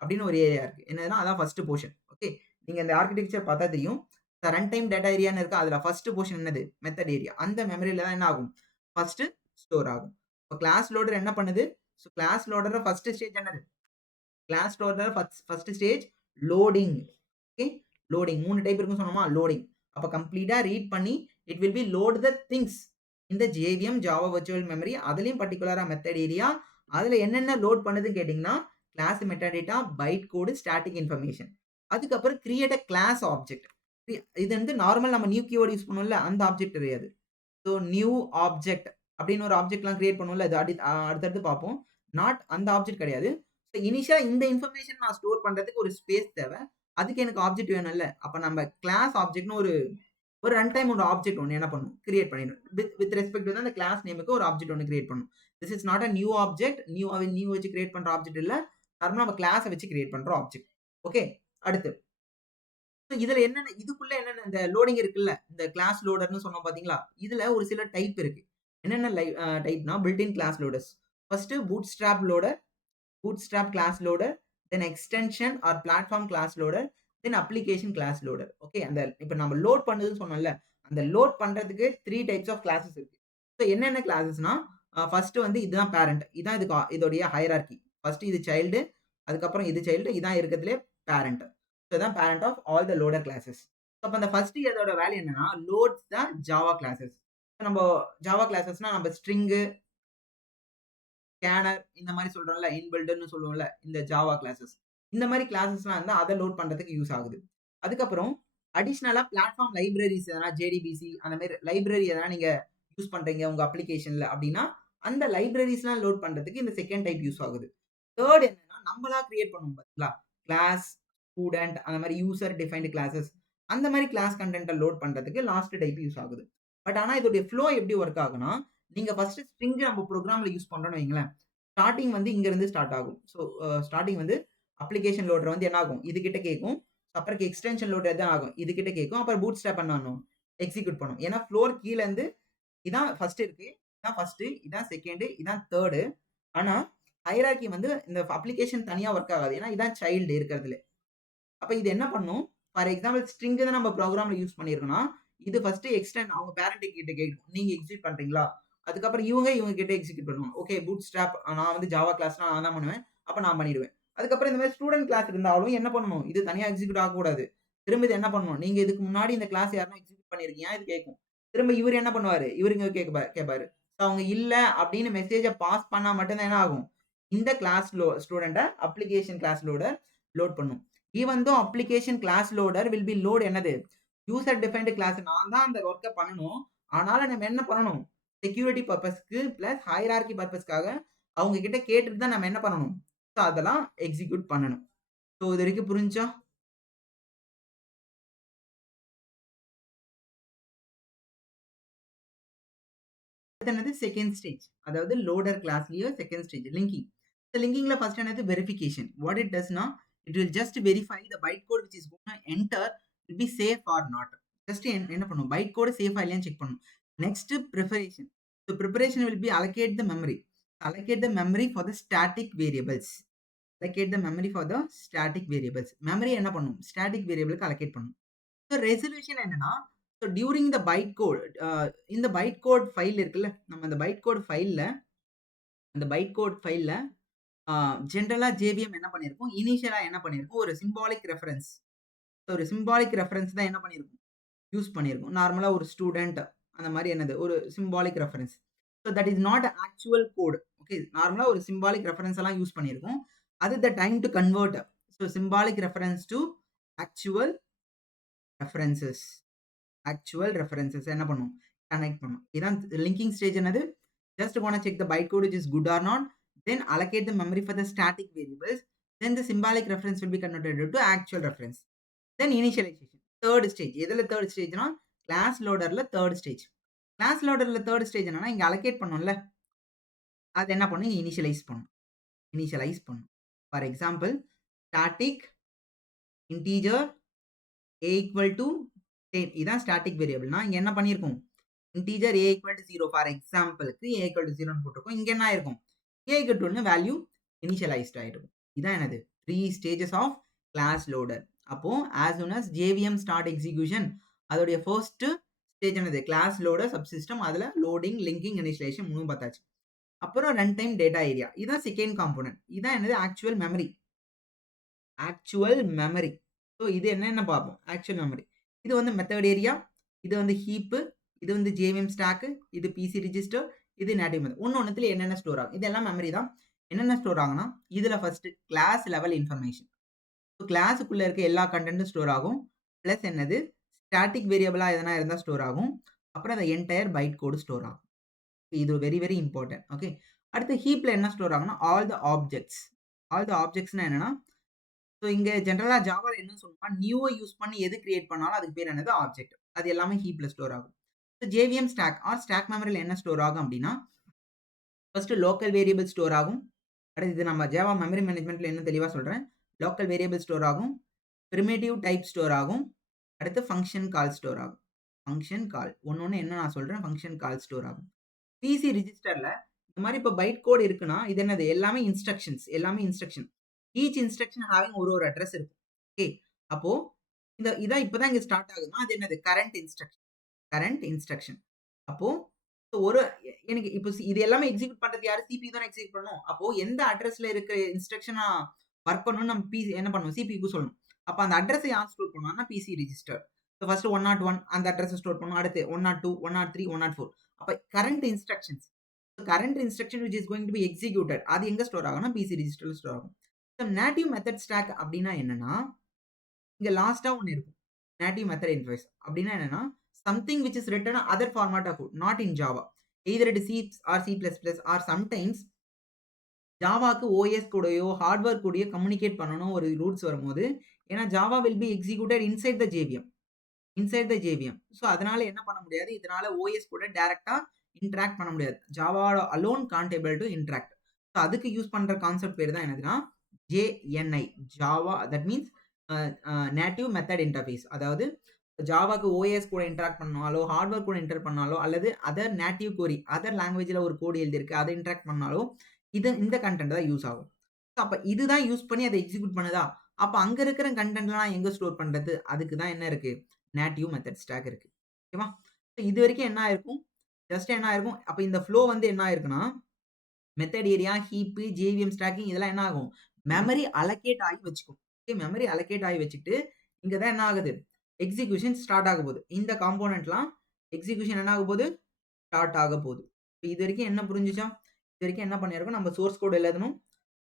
அப்படின்னு ஒரு ஏரியா இருக்கு. என்னதுன்னா அதான் ஃபர்ஸ்ட் போர்ஷன். ஓகே. நீங்க இந்த ஆர்க்கிடெக்சர் பார்த்தா தெரியும். ரன் டைம் டேட்டா ஏரியான்னு இருக்கு. அதுல ஃபர்ஸ்ட் போர்ஷன் என்னது? Method area. அந்த மெமரியில தான் என்ன ஆகும்? ஃபர்ஸ்ட் ஸ்டோர் ஆகும். இப்ப கிளாஸ் லோடர் என்ன பண்ணுது? So class loader first stage என்னது? Class loader first stage loading. Okay. Loading 3 type இருக்குன்னு சொன்னோமா? லோடிங். அப்ப கம்ப்ளீட்டா ரீட் பண்ணி it will be load the things இந்த JVM ஜாவா வெர்ச்சுவல் மெமரி. அதுலயும் பர்ட்டிகுலரா மெத்தட் ஏரியா. அதுல என்னென்ன லோட் பண்ணுதுன்னு கேட்டீங்கன்னா, class metadata, byte code, static information. அதுக்கப்புறம் கிரியேட் அ கிளாஸ் ஆப்ஜெக்ட். இது வந்து நார்மல் நம்ம நியூ கீவேர்ட் யூஸ் பண்ணுவோம்ல, அந்த ஆப்ஜெக்ட் கிடையாது. ஸோ நியூ ஆப்ஜெக்ட் அப்படின்னு ஒரு ஆப்ஜெக்ட்லாம் கிரியேட் பண்ணுவோம்ல, இது அடுத்தடுத்து பார்ப்போம். நாட் அந்த ஆப்ஜெக்ட் கிடையாது. ஸோ இனிஷியலா இந்த இன்ஃபர்மேஷன் நான் ஸ்டோர் பண்றதுக்கு ஒரு ஸ்பேஸ் தேவை. அதுக்கு எனக்கு ஆப்ஜெக்ட் வேணும்ல. அப்ப நம்ம கிளாஸ் ஆப்ஜெக்ட்னு ஒரு ஒரு ரன் டைம் ஒரு ஆப்ஜெக்ட் ஒண்ணு என்ன பண்ணும்? கிரியேட் பண்ணிடும். வித் ரெஸ்பெக்ட் டு அந்த கிளாஸ் நேமுக்கு ஒரு ஆப்ஜெக்ட் ஒண்ணு கிரியேட் பண்ணும். This is not a new object. New வச்சு கிரியேட் பண்ற ஆப்ஜெக்ட் இல்ல. நார்மலா நம்ம கிளாஸ வச்சு கிரியேட் பண்ற ஆப்ஜெக்ட். ஓகே. அடுத்து ஸோ இதுல என்னென்ன இதுக்குள்ள என்னென்ன இந்த லோடிங் இருக்குல்ல, இந்த கிளாஸ் லோடர்ன்னு சொன்னோம் பார்த்தீங்களா? இதுல ஒரு சில டைப் இருக்கு. என்னென்ன டைப்னா built in class loaders. First bootstrap loader, bootstrap class loader, then extension or platform class loader, then application class loader. Okay. அந்த இப்ப நம்ம லோட் பண்ணதுன்னு சொன்னோம்ல, அந்த லோட் பண்றதுக்கு 3 டைப்ஸ் ஆஃப் கிளாஸஸ் இருக்கு. ஸோ என்னென்ன கிளாஸஸ்னா, ஃபர்ஸ்ட் வந்து இதுதான் பேரண்ட். இதான் இதோடைய ஹைரார்கி. ஃபர்ஸ்ட் இது சைல்டு, அதுக்கப்புறம் இது சைல்டு, இதான் இருக்கறதுலயே பேரண்ட். ஸோ இதான் parent of all the loader classes. அப்ப அந்த ஃபர்ஸ்ட் இதோட வேல்யூ என்னன்னா, லோட்ஸ் த ஜாவா கிளாஸஸ். நம்ம ஜாவா கிளாஸஸ்னா நம்ம ஸ்ட்ரிங்கு, ஸ்கேனர் இந்த மாரி சொல்றோம்ல, இன்பில்ட்ன்னு சொல்லுவோம்ல, இந்த ஜாவா கிளாஸஸ். இந்த மாரி கிளாஸஸ்லாம் இருந்தா அத லோட் பண்றதுக்கு யூஸ் ஆகுது. அதுக்கப்புறம் அடிஷனலா பிளாட்ஃபார்ம் லைப்ரரீஸ் எதனா JDBC அந்த மாரி லைப்ரரி எதனா நீங்க யூஸ் பண்றீங்க உங்க அப்ளிகேஷன்ல அப்டின்னா, அந்த லைப்ரரீஸ்லாம் லோட் பண்றதுக்கு இந்த செகண்ட் டைப் யூஸ் ஆகுது. தேர்ட் என்னன்னா, நம்மளா கிரியேட் பண்ணுவோம் பாத்தீங்களா? கிளாஸ், ஸ்டூடண்ட் அந்த மாரி யூசர் டிஃபைன்ட் கிளாஸஸ். அந்த மாரி கிளாஸ் கன்டென்ட்ட லோட் பண்றதுக்கு லாஸ்ட் டைப் யூஸ் ஆகுது. பட் ஆனா இதோடைய ஃப்ளோ எப்படி வொர்க் ஆகும்னா, நீங்க ஃபர்ஸ்ட் ஸ்ட்ரிங் நம்ம புரோகிராம்ல யூஸ் பண்றோம்னு வைங்களேன். ஸ்டார்ட்டிங் வந்து இங்க இருந்து ஸ்டார்ட் ஆகும். ஸோ ஸ்டார்ட்டிங் வந்து அப்ளிகேஷன் லோடர் வந்து என்ன ஆகும்? இது கிட்ட கேட்கும். அப்புறம் எக்ஸ்டென்ஷன் லோடர் தான் ஆகும். இது கிட்ட கேட்கும். அப்புறம் பூட்ஸ்ட்ராப் என்ன பண்ணும்? எக்ஸிக்யூட் பண்ணும். ஏன்னா ஃப்ளோர் கீழ இருந்து இதான் ஃபர்ஸ்ட் இருக்கு. இதான் ஃபர்ஸ்ட், இதான் செகண்ட், இதான் தேர்ட். ஆனா ஹைரார்கி வந்து இந்த அப்ளிகேஷன் தனியா வொர்க் ஆகாது. ஏன்னா இதான் சைல்டு இருக்கிறதுல. அப்ப இது என்ன பண்ணும்? ஃபார் எக்ஸாம்பிள் ஸ்ட்ரிங் தான் நம்ம ப்ரோகிராம்ல யூஸ் பண்ணியிருக்கோம்னா, இது ஃபர்ஸ்ட் அவங்க பேரண்ட் கிட்ட கேட்கும். நீங்க எக்ஸிக்யூட் பண்றீங்களா? அதுக்கப்புறம் இவங்க கிட்ட எக்ஸிக்யூட் பண்ணுவாங்க. ஓகே பூட்ஸ்ட்ராப் நான் வந்து ஜாவா கிளாஸ்னா நான் தான் பண்ணுவேன். அப்ப நான் பண்ணிடுவேன். அதுக்கப்புறம் இந்த மாரி ஸ்டூடண்ட் கிளாஸ் இருந்தாலும் என்ன பண்ணணும்? இது தனியா எக்ஸிக்யூட் ஆகக்கூடாது. திரும்ப இது என்ன பண்ணணும்? நீங்க இதுக்கு முன்னாடி இந்த கிளாஸ் யாருனா எக்ஸிக்யூட் பண்ணியிருக்கீங்க இது கேட்கும். திரும்ப இவரு என்ன பண்ணுவாரு? இவரு இங்க கேட்பாரு. அவங்க இல்ல அப்படின்னு மெசேஜ பாஸ் பண்ணா மட்டும் தான் என்ன ஆகும்? இந்த கிளாஸ் ஸ்டூடண்ட்ட அப்ளிகேஷன் கிளாஸ் லோடர் லோட் பண்ணும். Even though application class loader will be load என்னது? யூசர் டிஃபைன்ட் கிளாஸ் நான் தான் அந்த வொர்க்க பண்ணணும். ஆனாலும் நம்ம என்ன பண்ணணும்? செக்யூரிட்டி பர்ப்பஸ்க்கு பிளஸ் ஹைரார்கி பர்ப்பஸ்க்காக அவங்க கிட்ட கேட்டுட்டு தான் நம்ம என்ன பண்ணணும்? ஸோ அதெல்லாம் எக்ஸிக்யூட் பண்ணணும். ஸோ இது வரைக்கும் புரிஞ்சா? அடுத்து என்னது செகண்ட் ஸ்டேஜ். அதாவது லோடர் கிளாஸ்லயே செகண்ட் ஸ்டேஜ் லிங்கிங். இந்த லிங்கிங்ல ஃபர்ஸ்ட் என்னது வெரிஃபிகேஷன். வாட் இட் டஸ்னா it will just verify the byte code which is gonna enter will be safe or not. Just என்ன பண்ணும் பைட் கோட் சேஃபா இல்லையான்னு செக் பண்ணும். Next preparation. So preparation will be allocate the memory. Allocate the memory for the static variables. Allocate the memory for the static variables. Memory என்ன பண்ணும் ஸ்டாட்டிக் வேரியபிளுக்கு allocate பண்ணும். ஸோ ரெசல்யூஷன் என்னன்னா so during the byte code இந்த பைட் கோட் ஃபைல் இருக்குல்ல நம்ம அந்த பைட் கோட் ஃபைல்ல அந்த பைட் கோட் ஃபைல்ல ஜென்ரலா ஜேவிஎம் என்ன பண்ணியிருக்கும் இனிஷியலா என்ன பண்ணியிருக்கும் ஒரு சிம்பாலிக் ரெஃபரன்ஸ். ஒரு சிம்பாலிக் ரெஃபரன்ஸ் தான் என்ன பண்ணியிருக்கும் யூஸ் பண்ணியிருக்கும். நார்மலா ஒரு ஸ்டூடெண்ட் அந்த மாதிரி என்னது ஒரு symbolic reference. So that is not actual code. Okay நார்மலா ஒரு சிம்பாலிக் ரெஃபரன்ஸ் எல்லாம் யூஸ் பண்ணியிருக்கும். அது the time to convert. So symbolic reference to actual references. Actual references என்ன பண்ணும் கனெக்ட் பண்ணும். இதான் லிங்கிங் ஸ்டேஜ் என்னது just want to check the bytecode which is good or not, then allocate the memory for the static variables, then the symbolic reference will be converted to actual reference, then initialization. Third stage. எதுல third stage னா class loaderல third stage. class loaderல third stage என்னன்னா இங்க allocate பண்ணோம்ல அது என்ன பண்ணும் initialize பண்ணும். For example static integer a equal to 10 இதான் static variable னா இங்க என்ன பண்ணியிருக்கும் integer a equal to 0 for example a equal to 0 போட்டுருக்கோம். இங்க என்ன ஆயிருக்கும் a equal to 1 value initialized ஆயிருக்கும். இதான் என்னது 3 stages of class loader. அப்போ as soon as JVM start execution அதோடைய first stage என்னது class loader subsystem அதுல loading linking initialization மூணும் பார்த்தாச்சு. அப்புறம் runtime data area இதான் second component. இதான் என்னது actual memory. ஸோ இது என்னென்ன பார்ப்போம் actual memory. இது வந்து மெத்தட் ஏரியா, இது வந்து ஹீப், இது வந்து JVM ஸ்டாக், இது PC ரெஜிஸ்டர், இது நேட்டிவ் மெத்தட். ஒன்னொன்னுத்துல என்னென்ன ஸ்டோர் ஆகும் இதெல்லாம் மெமரி தான். என்னென்ன ஸ்டோர் ஆகும்னா இதுல first class level information. So கிளாஸுக்குள்ள இருக்க எல்லா கண்டென்ட்டும் ஸ்டோர் ஆகும். பிளஸ் என்னது ஸ்டாட்டிக் வேரியபிளா எதனா இருந்தா ஸ்டோர் ஆகும். அப்புறம் அந்த என்டையர் பைட் கோடு ஸ்டோர் ஆகும். இது வெரி வெரி இம்பார்ட்டன்ட். ஓகே அடுத்து ஹீப்ல என்ன ஸ்டோர் ஆகும்னா ஆல் த ஆப்ஜெக்ட்ஸ்னா என்னன்னா ஸோ இங்க ஜென்ரலா ஜாவால என்ன சொல்லுவோம்னா நியூவை யூஸ் பண்ணி எது கிரியேட் பண்ணாலும் அதுக்கு பேர் என்னது ஆப்ஜெக்ட். அது எல்லாமே ஹீப்ல ஸ்டோர் ஆகும். So JVM stack or stack மெமரியில் என்ன ஸ்டோர் ஆகும் அப்படின்னா ஃபர்ஸ்ட் லோக்கல் வேரியபிள் ஸ்டோர் ஆகும். அடுத்து இது நம்ம ஜாவா மெமரி மேனேஜ்மெண்ட்ல என்ன தெளிவாக சொல்றேன். லோக்கல் வேரியபிள் ஸ்டோர் ஆகும், பிரிமிட்டிவ் டைப் ஸ்டோர் ஆகும், அடுத்து ஃபங்க்ஷன் கால் ஸ்டோர் ஆகும். ஃபங்க்ஷன் கால் ஒன்னொன்னு என்ன நான் சொல்றேன் ஃபங்க்ஷன் கால் ஸ்டோர் ஆகும். PC ரிஜிஸ்டர்ல இந்த மாதிரி இப்போ பைட் கோட் இருக்குன்னா இது என்னது எல்லாமே இன்ஸ்ட்ரக்ஷன். ஈச் இன்ஸ்ட்ரக்ஷன் ஹேவிங் ஒரு அட்ரஸ் இருக்கும். ஓகே அப்போ இதான் இப்பதான் இங்க ஸ்டார்ட் ஆகுதுன்னா அது என்னது கரண்ட் இன்ஸ்ட்ரக்ஷன். அப்போ ஒரு எனக்கு இப்போ இது எல்லாமே எக்ஸிக்யூட் பண்றது யாரு CPU தான் எக்ஸிக்யூட் பண்ணணும். அப்போ எந்த அட்ரஸ்ல இருக்கிற இன்ஸ்ட்ரக்ஷனா ஒர்க் பண்ணணும்னு நம்ம PC என்ன பண்ணணும் CPU சொல்லணும். அப்ப அந்த அட்ரஸ் யார் ஸ்டோர் பண்ணுவாங்கன்னா PC ரெஜிஸ்டர். ஸோ ஃபர்ஸ்ட் 101 அந்த அட்ரஸ் ஸ்டோர் பண்ணும். அடுத்து 102 103 104 அப்ப current instructions which is going to be executed அது எங்க ஸ்டோர் ஆகும்னா PC ரெஜிஸ்டர்ல ஸ்டோர் ஆகும். நேட்டிவ் மெத்தட் ஸ்டாக் அப்படின்னா என்னன்னா இங்க லாஸ்டா ஒன்னு இருக்கும். நேட்டிவ் மெத்தட் இன்டர்ஃபேஸ் அப்படின்னா என்னன்னா something which is written in other format of code not in Java, either it is C or C++ or sometimes ஜாவாக்கு OS கூடயோ ஹார்ட்வேர் கூடயோ கம்யூனிகேட் பண்ணணும் ஒரு ரூட்ஸ் வரும்போது ஏன்னா Java will be executed inside the JVM. So அதனால என்ன பண்ண முடியாது இதனால OS கூட டைரக்டா இன்டராக்ட் பண்ண முடியாது. ஜாவாவோட alone can't able to interact. So அதுக்கு யூஸ் பண்ற கான்செப்ட் பேர் தான் என்னதுன்னா JNI Java that means native method interface. அதாவது ஜாவாக்கு OS கூட இன்டராக்ட் பண்ணாலோ ஹார்ட்வேர் கூட இன்டர் பண்ணாலோ அல்லது அதர் நேட்டிவ் கோரி அதர் லாங்குவேஜ்ல ஒரு கோடு எழுதியிருக்கு அதை இன்டராக்ட் பண்ணாலோ இந்த கண்டென்ட் தான் யூஸ் ஆகும். அப்ப இதுதான் யூஸ் பண்ணி அதை எக்ஸிக்யூட் பண்ணுதா அப்ப அங்க இருக்கிற கண்டென்ட்லாம் எங்க ஸ்டோர் பண்றது அதுக்கு தான் என்ன இருக்கு நேட்டிவ் மெத்தட் ஸ்டாக் இருக்கு. ஓகேவா இது வரைக்கும் என்ன ஆயிருக்கும் ஜஸ்ட் என்ன ஆயிருக்கும். அப்ப இந்த ஃப்ளோ வந்து என்ன ஆயிருக்குன்னா method area heap JVM stacking இதெல்லாம் என்ன ஆகும் மெமரி அலோகேட் ஆகி வச்சுக்கும். ஓகே மெமரி அலோகேட் ஆகி வச்சுட்டு இங்க தான் என்ன ஆகுது எக்ஸிக்யூஷன் ஸ்டார்ட் ஆக போகுது. இந்த காம்போனன்ட்லாம் எக்ஸிக்யூஷன் என்ன ஆக போகுது ஸ்டார்ட் ஆக போகுது. இது வரைக்கும் என்ன புரிஞ்சுச்சா இது வரைக்கும் என்ன பண்ணிருக்கோம் நம்ம சோர்ஸ் கோட் எழுதணும்.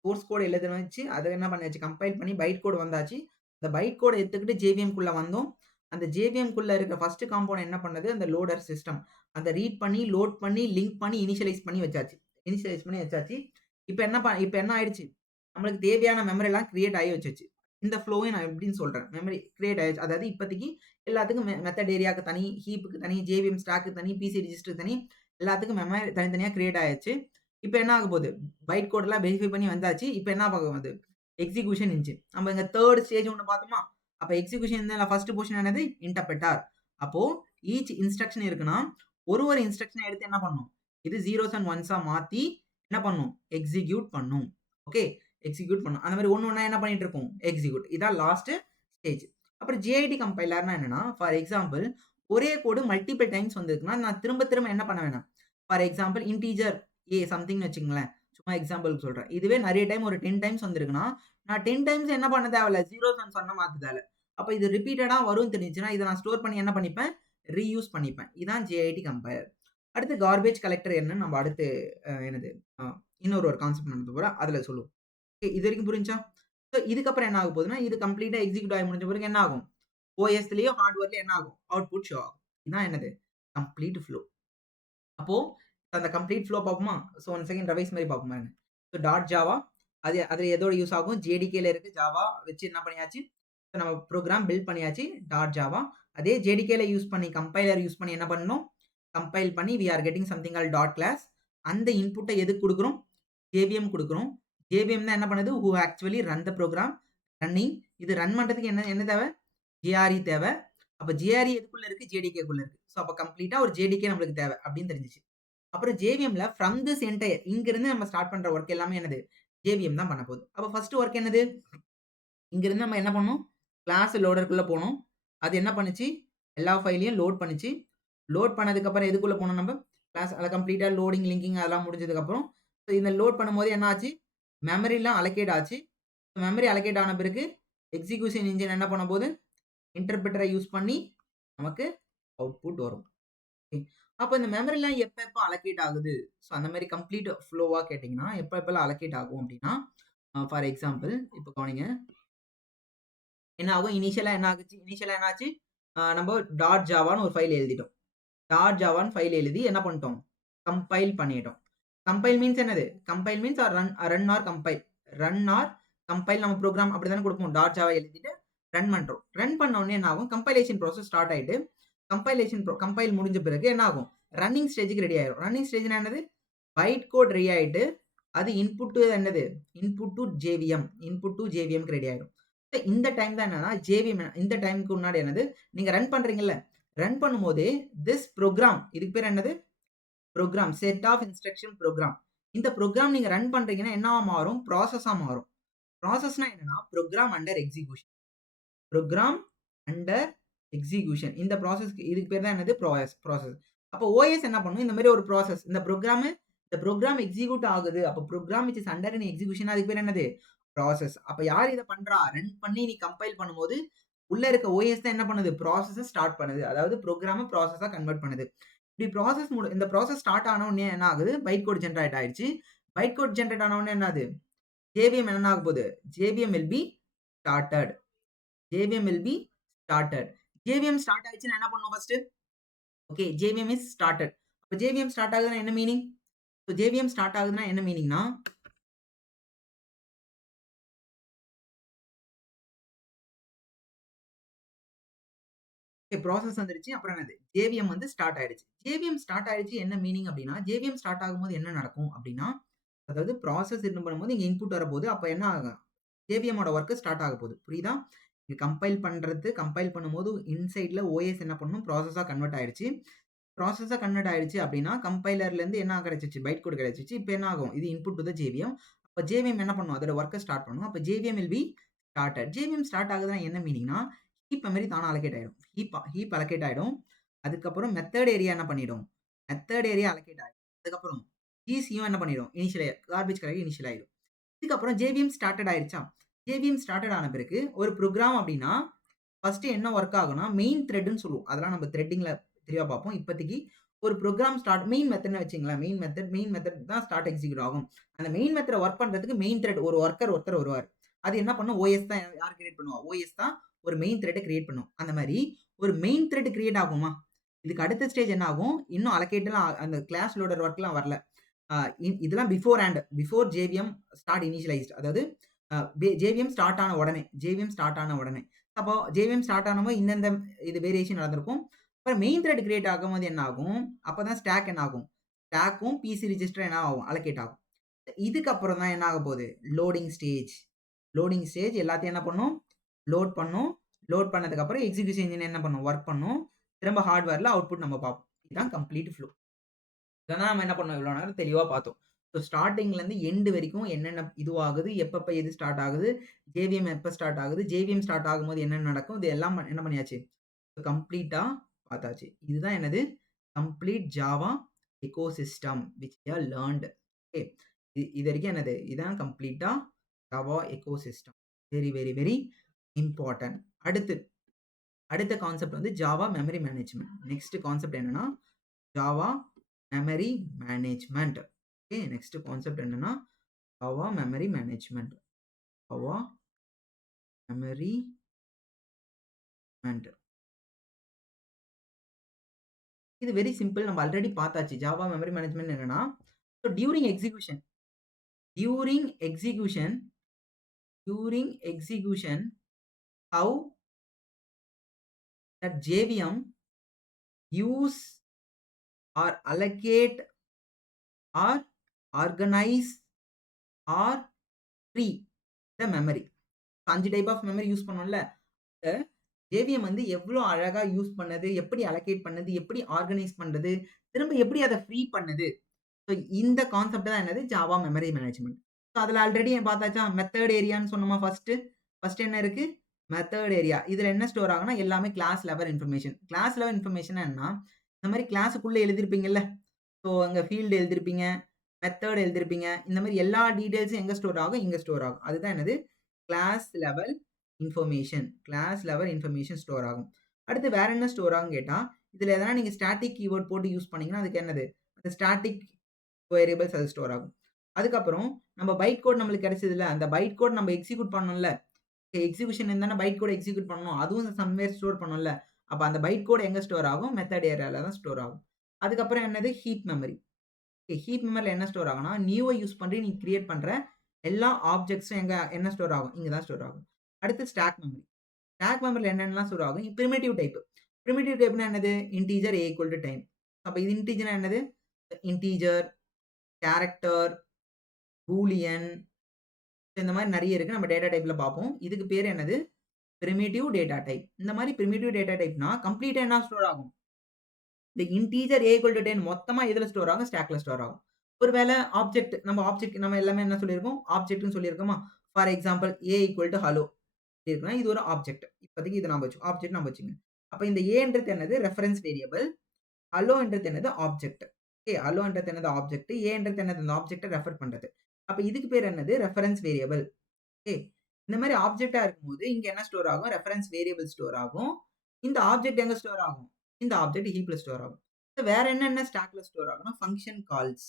வச்சு அதை என்ன பண்ணியாச்சு கம்பைல் பண்ணி பைட் கோட் வந்தாச்சு. அந்த பைட் கோட் எடுத்துக்கிட்டு JVM குள்ள வந்தோம். அந்த JVM குள்ள இருக்க ஃபர்ஸ்ட் காம்போனன்ட் என்ன பண்ணது அந்த லோடர் சிஸ்டம் அதை ரீட் பண்ணி லோட் பண்ணி லிங்க் பண்ணி இனிஷியலைஸ் பண்ணி வச்சாச்சு. இப்போ என்ன ஆயிடுச்சு நம்மளுக்கு தேவையான மெமரி எல்லாம் கிரியேட் ஆகி வச்சிச்சு. இந்த ஃப்ளோவை நான் எப்படின்னு சொல்றேன் மெமரி கிரியேட் ஆயிடுச்சு. அதாவது இப்போதைக்கு எல்லாத்துக்கும் மெத்தட் ஏரியாவுக்கு தனி ஹீப்புக்கு தனி JVM ஸ்டாக்கு தனி PC ரெஜிஸ்டர் தனி எல்லாத்துக்கும் மெமரி தனித்தனியா கிரியேட் ஆயிருச்சு. இப்ப என்ன ஆக போகுது? பைட் கோட்லாம் வெரிஃபை பண்ணி வந்தாச்சு. இப்ப என்ன பார்க்க போகுது? Execution engine. நம்ம இங்க 3 ஸ்டேஜ் ஒண்ணு பார்த்தோமா? அப்ப எக்ஸிகியூஷன் இன்ஜின்ல ஃபர்ஸ்ட் போர்ஷன் என்னது? இன்டர்பிரட்டர். அப்போ ஈச் இன்ஸ்ட்ரக்ஷன் இருக்குன்னா, ஒரு இன்ஸ்ட்ரக்ஷன எடுத்து என்ன பண்ணணும்? இது 0s அண்ட் 1s மாத்தி என்ன பண்ணும்? எக்ஸிக்யூட் பண்ணும். ஓகே. எக்ஸிக்யூட் பண்ணும். அந்த மாரி ஒண்ணு ஒண்ணா என்ன பண்ணிட்டு இருக்கும்? எக்ஸிக்யூட். இதான் லாஸ்ட் ஸ்டேஜ். அப்புறம் ஜிஐடி கம்பைலர்னா என்னன்னா, ஃபார் எக்ஸாம்பிள் ஒரே கோடு மல்டிபிள் டைம்ஸ் வந்திருக்குன்னா, நான் திரும்ப திரும்ப என்ன பண்ண வேணாம். ஃபார் எக்ஸாம்பிள் இன்டிஜர் சம்திங்ன்னு வச்சுக்கங்களேன். சும்மா எக்ஸாம்பிள்க்கு சொல்றேன். இதுவே நெறைய டைம் ஒரு 10 டைம்ஸ் வந்திருக்குன்னா, நான் 10 டைம்ஸ் என்ன பண்ண தேவையில்ல. 0s அண்ட் 1 மாத்த தேவையில்ல. அப்ப இது ரிப்பீட்டடா வரும்னு தெரிஞ்சுச்சுன்னா, இத நான் ஸ்டோர் பண்ணி என்ன பண்ணிப்பேன்? ரீயூஸ் பண்ணிப்பேன். இதான் ஜிஐடி கம்பைலர். அடுத்து கார்பேஜ் கலெக்டர் என்னன்னு நம்ம அடுத்து என்னது இன்னொரு ஒரு கான்செப்ட் நடத்த போறேன். அதுல சொல்லுவோம். இது வரைக்கும் புரிஞ்சா? ஸோ இதுக்கப்புறம் என்ன ஆக போகுதுன்னா, இது கம்ப்ளீட்டா எக்ஸிக்யூட் ஆகி முடிஞ்ச பிறகு என்ன ஆகும்? ஓஎஸ்லயோ, ஹார்ட்வேர்லயோ என்ன ஆகும்? அவுட்புட் ஷோ ஆகும். இதான் என்னது? Complete flow. அப்போ அந்த கம்ப்ளீட் ஃப்ளோ பார்ப்போமா? ஸோ 1 செகண்ட் ரிவைஸ் மாரி பார்ப்போமா? ஸோ டாட் ஜாவா அதுல எதோட யூஸ் ஆகும்? ஜேடிகேல இருக்கு. ஜாவா வச்சு என்ன பண்ணியாச்சு? நம்ம ப்ரோகிராம் பில்ட் பண்ணியாச்சு. Dot Java. அதே ஜேடிகேல யூஸ் பண்ணி கம்பைலர் யூஸ் பண்ணி என்ன பண்ணணும்? கம்பைல் பண்ணி we are getting something called dot class. அந்த இன்புட்ட எதுக்கு குடுக்குறோம்? ஜேவிஎம் குடுக்குறோம். ஜேவிஎம் தான் என்ன பண்ணுது? Who actually run the program running. இது ரன் பண்றதுக்கு என்ன தேவை? ஜிஆர்இ தேவை. அப்ப ஜிஆர்இ எதுக்குள்ள இருக்கு? ஜேடிகேக்குள்ள இருக்கு. ஸோ அப்ப கம்ப்ளீட்டா ஒரு ஜேடிகே நம்மளுக்கு தேவை அப்படின்னு தெரிஞ்சுச்சு. அப்புறம் ஜேவிஎம்ல ஃப்ரம் திஸ் என்டையர் இங்கிருந்து நம்ம ஸ்டார்ட் பண்ற ஒர்க் எல்லாமே என்னது? ஜேவிஎம் தான் பண்ண போகுது. அப்ப ஃபர்ஸ்ட் ஒர்க் என்னது? இங்கிருந்து நம்ம என்ன பண்ணணும்? கிளாஸ் லோடருக்குள்ள போணும். அது என்ன பண்ணுச்சு? எல்லா ஃபைலையும் லோட் பண்ணுச்சு. லோட் பண்ணதுக்கப்புறம் எதுக்குள்ள போனோம் நம்ம? கிளாஸ் அத கம்ப்ளீட்டா லோடிங், லிங்கிங் அதெல்லாம் முடிஞ்சதுக்கப்புறம், ஸோ இந்த லோட் பண்ணும்போது என்ன ஆச்சு? மெமரிலாம் அலோகேட் ஆச்சு. மெமரி அலோகேட் ஆன பிறகு எக்ஸிகியூஷன் இன்ஜின் என்ன பண்ண போகுது? இன்டர்பிரிட்டர யூஸ் பண்ணி நமக்கு அவுட்புட் வரும். அப்ப இந்த மெமரிலாம் எப்ப எப்ப அலோகேட் ஆகுது? ஸோ அந்த மாரி கம்ப்ளீட் ஃப்ளோவா கேட்டீங்கன்னா, எப்ப எப்பலாம் அலோகேட் ஆகும் அப்டின்னா, ஃபார் எக்ஸாம்பிள் இப்ப கவனிங்க. என்ன ஆகும்? இனிஷியலா என்ன ஆகுச்சு? இனிஷியலா என்ன ஆச்சு? நம்ப டாட் ஜாவான்னு ஒரு ஃபைல் எழுதிட்டோம். டாட் ஜாவான்னு ஃபைல் எழுதி என்ன பண்ணிட்டோம்? கம்பைல் பண்ணிட்டோம். கம்பைல் மீன்ஸ் என்னது? Compile means run R compile. Run R compile நம்ம ப்ரோகிராம் அப்படித்தானே குடுப்போம். டாட் ஜாவா எழுதிட்டு ரன் பண்றோம். ரன் பண்ண உடனே என்ன ஆகும்? கம்பைலேஷன் ப்ராசஸ் ஸ்டார்ட் ஆயிட்டு, கம்பைல் முடிஞ்ச பிறகு என்ன ஆகும்? ரன்னிங் ஸ்டேஜ்க்கு ரெடி ஆயிரும். ரன்னிங் ஸ்டேஜ்னா என்னது? பைட் கோட் ரெடி ஆயிட்டு, அது இன்புட் டு என்னது? Input to JVM. Input to ஜேவிஎம்க்கு ரெடி ஆயிரும். இந்த டைம் தான் என்னன்னா, ஜேவிஎம் இந்த டைம்க்கு முன்னாடி என்னது? நீங்க ரன் பண்றீங்கல்ல, ரன் பண்ணும்போதே திஸ் ப்ரோகிராம் இதுக்கு பேர் என்னது? Program. Set of instruction program. இந்த ப்ரோகிராம் நீங்க ரன் பண்றீங்கன்னா என்னவா மாறும்? ப்ராசஸா மாறும். ப்ராசஸ்னா என்னன்னா, program under execution. Program under execution. இந்த ப்ராசஸ்க்கு இதுக்கு பேர் தான் என்னது? ப்ராசஸ். அப்போ ஓஎஸ் என்ன பண்ணும்? இந்த மாரி ஒரு ப்ராசஸ். இந்த ப்ரோகிராம் எக்ஸிக்யூட் ஆகுது. அப்போ program which is under in execution அதுக்கு பேர் என்னது? ப்ராசஸ். அப்ப யார் இத பண்றா? ரன் பண்ணி நீ கம்பைல் பண்ணும்போது, உள்ள இருக்க ஓஎஸ் தான் என்ன பண்ணுது? ப்ராசஸ ஸ்டார்ட் பண்ணுது. அதாவது ப்ரோகிராம ப்ராசஸா கன்வெர்ட் பண்ணுது. இப்படி இந்த ப்ராசஸ் ஸ்டார்ட் ஆன உடனே என்ன ஆகுது? பைட் கோட் ஜெனரேட் ஆயிடுச்சு. பைட் கோட் ஜெனரேட் ஆன உடனே என்னது? ஜேவிஎம் என்ன ஆக போகுது? JVM will be started. JVM will be started. JVM start ஆயிடுச்சுன்னா என்ன பண்ணணும் first? Okay, JVM is started. அப்ப ஜேவிஎம் ஸ்டார்ட் ஆகுதுன்னா என்ன மீனிங்? ஸோ ஜேவிஎம் ஸ்டார்ட் ஆகுதுன்னா என்ன மீனிங்னா, ப்ராசஸ் வந்துருச்சு. அப்புறம் என்னது? ஜேவிஎம் வந்து ஸ்டார்ட் ஆயிடுச்சு. ஜேவிஎம் ஸ்டார்ட் ஆயிடுச்சு என்ன மீனிங் அப்டின்னா, ஜேவிஎம் ஸ்டார்ட் ஆகும்போது என்ன நடக்கும் அப்டின்னா, அதாவது ப்ராசஸ் என்ன பண்ணும்போது இங்க இன்புட் வரப்போகுது. அப்ப என்ன ஆகும்? ஜேவிஎம் ஓட வொர்க் ஸ்டார்ட் ஆக போகுது. புரியுதா? இங்க கம்பைல் பண்ணும்போது இன்சைட்ல ஓஎஸ் என்ன பண்ணணும்? ப்ராசஸா கன்வெர்ட் ஆயிடுச்சு. ப்ராசஸா கன்வெர்ட் ஆயிடுச்சு அப்டின்னா, கம்பைலர்ல இருந்து என்ன கிடைச்சுச்சு? பைட் கோட் கிடைச்சுச்சு. இப்ப என்ன ஆகும்? இது இன்புட் டு த ஜேவிஎம். அப்ப ஜேவிஎம் என்ன பண்ணும்? அதோட வொர்க்க ஸ்டார்ட் பண்ணும். அப்ப JVM will be started. JVM start ஆகுதுன்னா என்ன மீனிங்னா, ஹீப் மெமரி தானா அலோகேட் ஆயிடும். ஹீப் அலோகேட் ஆயிடும். அதுக்கப்புறம் மெத்தட் ஏரியா என்ன பண்ணிடும்? மெத்தட் ஏரியா அலோகேட் ஆயிடும். அதுக்கப்புறம் ஜிசியும் என்ன பண்ணிடும்? கார்பேஜ் கலெக்டர் இனிஷியல் ஆயிடும். இதுக்கப்புறம் ஜேவிஎம் ஸ்டார்ட்டட் ஆயிருச்சா? ஜேவிஎம் ஸ்டார்ட்டட் ஆன பிறகு ஒரு ப்ரோகிராம் அப்டின்னா, ஃபர்ஸ்ட் என்ன வொர்க் ஆகும்னா, மெயின் த்ரெட்ன்னு சொல்லுவோம். அதெல்லாம் நம்ம த்ரெட்டிங்ல தெளிவா பார்ப்போம். இப்போதைக்கு ஒரு ப்ரோகிராம் ஸ்டார்ட் மெயின் மெத்தட்ன்னு வச்சுக்கங்களேன். மெயின் மெத்தட் தான் ஸ்டார்ட் எக்ஸிக்யூட் ஆகும். அந்த மெயின் மெத்தட ஒர்க் பண்றதுக்கு மெயின் த்ரெட் ஒரு ஒருத்தர் வருவார். அது என்ன பண்ணும்? ஓஎஸ் தான் யார் கிரியேட் பண்ணுவா? ஓஎஸ் தான் ஒரு மெயின் த்ரெட்ட கிரியேட் பண்ணும். அந்த மாரி ஒரு மெயின் த்ரெட் கிரியேட் ஆகுமா? இதுக்கு அடுத்த ஸ்டேஜ் என்ன ஆகும்? இன்னும் அலோகேட்லாம் அந்த கிளாஸ் லோடர் ஒர்க்லாம் வரல. இதெல்லாம் பிஃபோர் ஜேவிஎம் ஸ்டார்ட் இனிஷியலைஸ்ட். அதாவது ஜேவிஎம் ஸ்டார்ட் ஆன உடனே. அப்போ ஜேவிஎம் ஸ்டார்ட் ஆனப்போ இது வேரியேஷன் நடந்திருக்கும். அப்புறம் மெயின் த்ரெட் கிரியேட் ஆகும்போது என்ன ஆகும்? அப்பதான் ஸ்டாக் என்ன ஆகும்? ஸ்டாக்கும் பிசி ரிஜிஸ்டர் என்ன ஆகும்? அலோகேட் ஆகும். இதுக்கப்புறம் தான் என்ன ஆக போகுது? Loading stage. லோடிங் ஸ்டேஜ் எல்லாத்தையும் என்ன பண்ணும்? லோட் பண்ணும். லோட் பண்ணதுக்கு அப்புறம் எக்ஸிகியூஷன் என்ஜின் என்ன பண்ணும்? வொர்க் பண்ணும். திரும்ப ஹார்ட்வேர்ல அவுட்புட் நம்ம பார்ப்போம். இதுதான் கம்ப்ளீட் ஃப்ளோ. இததான் நம்ம என்ன பண்ணோம்? இவ்வளோ நேரம் தெளிவா பார்த்தோம். ஸோ ஸ்டார்ட்டிங்லேருந்து எண்ட் வரைக்கும் என்னென்ன இதுவாகுது? எப்பப்ப எது ஸ்டார்ட் ஆகுது? ஜேவிஎம் எப்ப ஸ்டார்ட் ஆகுது? ஜேவிஎம் ஸ்டார்ட் ஆகும்போது என்ன நடக்கும்? இது எல்லாம் என்ன பண்ணியாச்சு? கம்ப்ளீட்டா பார்த்தாச்சு. இதுதான் என்னது? Complete Java ecosystem which we have learnt. Okay. இது வரைக்கும் என்னது? இதான் கம்ப்ளீட்டா Java ecosystem. Very, very, very important. அடுத்த கான்செப்ட் வந்து Java memory management. Next concept என்னன்னா, Java memory management. Okay. Next concept என்னன்னா, Java memory management. Java memory management. இது வெரி சிம்பிள். நம்ம ஆல்ரெடி பார்த்தாச்சு. ஜாவா மெமரி மேனேஜ்மென்ட் என்னன்னா, so during execution, how that JVM use or allocate or organize or free the memory. 5 type of memory use பண்ணோம்ல. ஜேவிஎம் வந்து எவ்வளோ அழகா யூஸ் பண்ணது, எப்படி அலோகேட் பண்ணது, எப்படி ஆர்கனைஸ் பண்றது, திரும்ப எப்படி அத ஃப்ரீ பண்ணுது. ஸோ இந்த கான்செப்ட் தான் என்னது? Java memory management. ஸோ அதுல ஆல்ரெடி பார்த்தாச்சா? மெத்தட் ஏரியான்னு சொன்னோமா ஃபர்ஸ்ட்டு? ஃபர்ஸ்ட் என்ன இருக்கு? Method area. இதுல என்ன ஸ்டோர் ஆகும்னா, எல்லாமே class level information. Class level இன்ஃபர்மேஷன்னா என்னன்னா, இந்த மாரி கிளாஸ்க்குள்ள எழுதியிருப்பீங்கல்ல. ஸோ அங்க ஃபீல்ட் எழுதியிருப்பீங்க, மெத்தட் எழுதியிருப்பீங்க. இந்த மாரி எல்லா டீட்டெயில்ஸும் எங்க ஸ்டோர் ஆகும்? இங்க ஸ்டோர் ஆகும். அதுதான் என்னது? Class level information. Class level information store ஆகும். அடுத்து வேற என்ன ஸ்டோர் ஆகும்னு கேட்டா, இதுல எதனா நீங்க ஸ்டாட்டிக் கீவர்ட் போட்டு யூஸ் பண்ணீங்கன்னா, அதுக்கு என்னது? அந்த ஸ்டாட்டிக் வேரியபிள்ஸ் அது ஸ்டோர் ஆகும். அதுக்கப்புறம் நம்ம பைட் கோட் நம்மளுக்கு கிடைச்சதுல்ல, அந்த பைட் கோட் நம்ம எக்ஸிக்யூட் பண்ணணும்ல. எக்ஸிகியூஷன் இருந்தானே பைட் கோட் எக்ஸிக்யூட் பண்ணணும். அதுவும் சம்வேர் ஸ்டோர் பண்ணும்ல. அப்ப அந்த பைட் கோட் எங்க ஸ்டோர் ஆகும்? மெத்தட் ஏரியால தான் ஸ்டோர் ஆகும். அதுக்கப்புறம் என்னது? Heap memory. ஹீப் மெமரில என்ன ஸ்டோர் ஆகும்னா, நியூவ யூஸ் பண்ணி நீங்க கிரியேட் பண்ற எல்லா ஆப்ஜெக்ட்ஸும் என்ன ஸ்டோர் ஆகும்? இங்க தான் ஸ்டோர் ஆகும். அடுத்து ஸ்டாக் மெமரி. ஸ்டாக் மெமரில என்னென்னலாம் ஸ்டோர் ஆகும்? Primitive type. பிரிமிட்டிவ் டைப்னா என்னது? Integer a equal to 10. அப்ப இது இன்டிஜர்னா என்னது? இன்டிஜர், கேரக்டர், பூலியன், இந்த மாரி நெறைய இருக்கு. நம்ம டேட்டா டைப்ல பார்ப்போம். இதுக்கு பேரு என்னது? Primitive data type. இந்த மாரி பிரிமிட்டிவ் டேட்டா டைப்னா கம்ப்ளீட்டா என்ன ஸ்டோர் ஆகும்? இந்த இன்டிஜர் a ஈக்குவல் டூ 10 மொத்தமா எதுல ஸ்டோர் ஆகும்? ஸ்டாக்ல ஸ்டோர் ஆகும். ஒருவேள ஆப்ஜெக்ட் நம்ம எல்லாமே என்ன சொல்லியிருக்கோம்? ஆப்ஜெக்ட்ன்னு சொல்லியிருக்கோமா? For example a equal to hello இருக்குன்னா, இது ஒரு ஆப்ஜெக்ட். இப்போதைக்கு இத ஞாபகம் ஆப்ஜெக்ட் ஞாபகம் வச்சுக்கங்க. அப்ப இந்த ஏன்றது என்னது? Reference variable. ஹலோன்றது என்னது? ஆப்ஜெக்ட். ஓகே. ஹலோன்றது என்னது? ஆப்ஜெக்ட். ஏன்றது என்னது? அந்த ஆப்ஜெக்ட்ட ரெஃபர் பண்றது. அப்ப இதுக்கு பேர் என்னது? Reference variable. ஓகே. இந்த மாரி ஆப்ஜெக்ட்டா இருக்கும்போது, இங்க என்ன ஸ்டோர் ஆகும்? ரெஃபரன்ஸ் வேரியபிள் ஸ்டோர் ஆகும். இந்த ஆப்ஜெக்ட் எங்க ஸ்டோர் ஆகும்? இந்த ஆப்ஜெக்ட் ஹீப்ல ஸ்டோர் ஆகும். வேற என்னென்ன ஸ்டாக்ல ஸ்டோர் ஆகும்னா, function calls.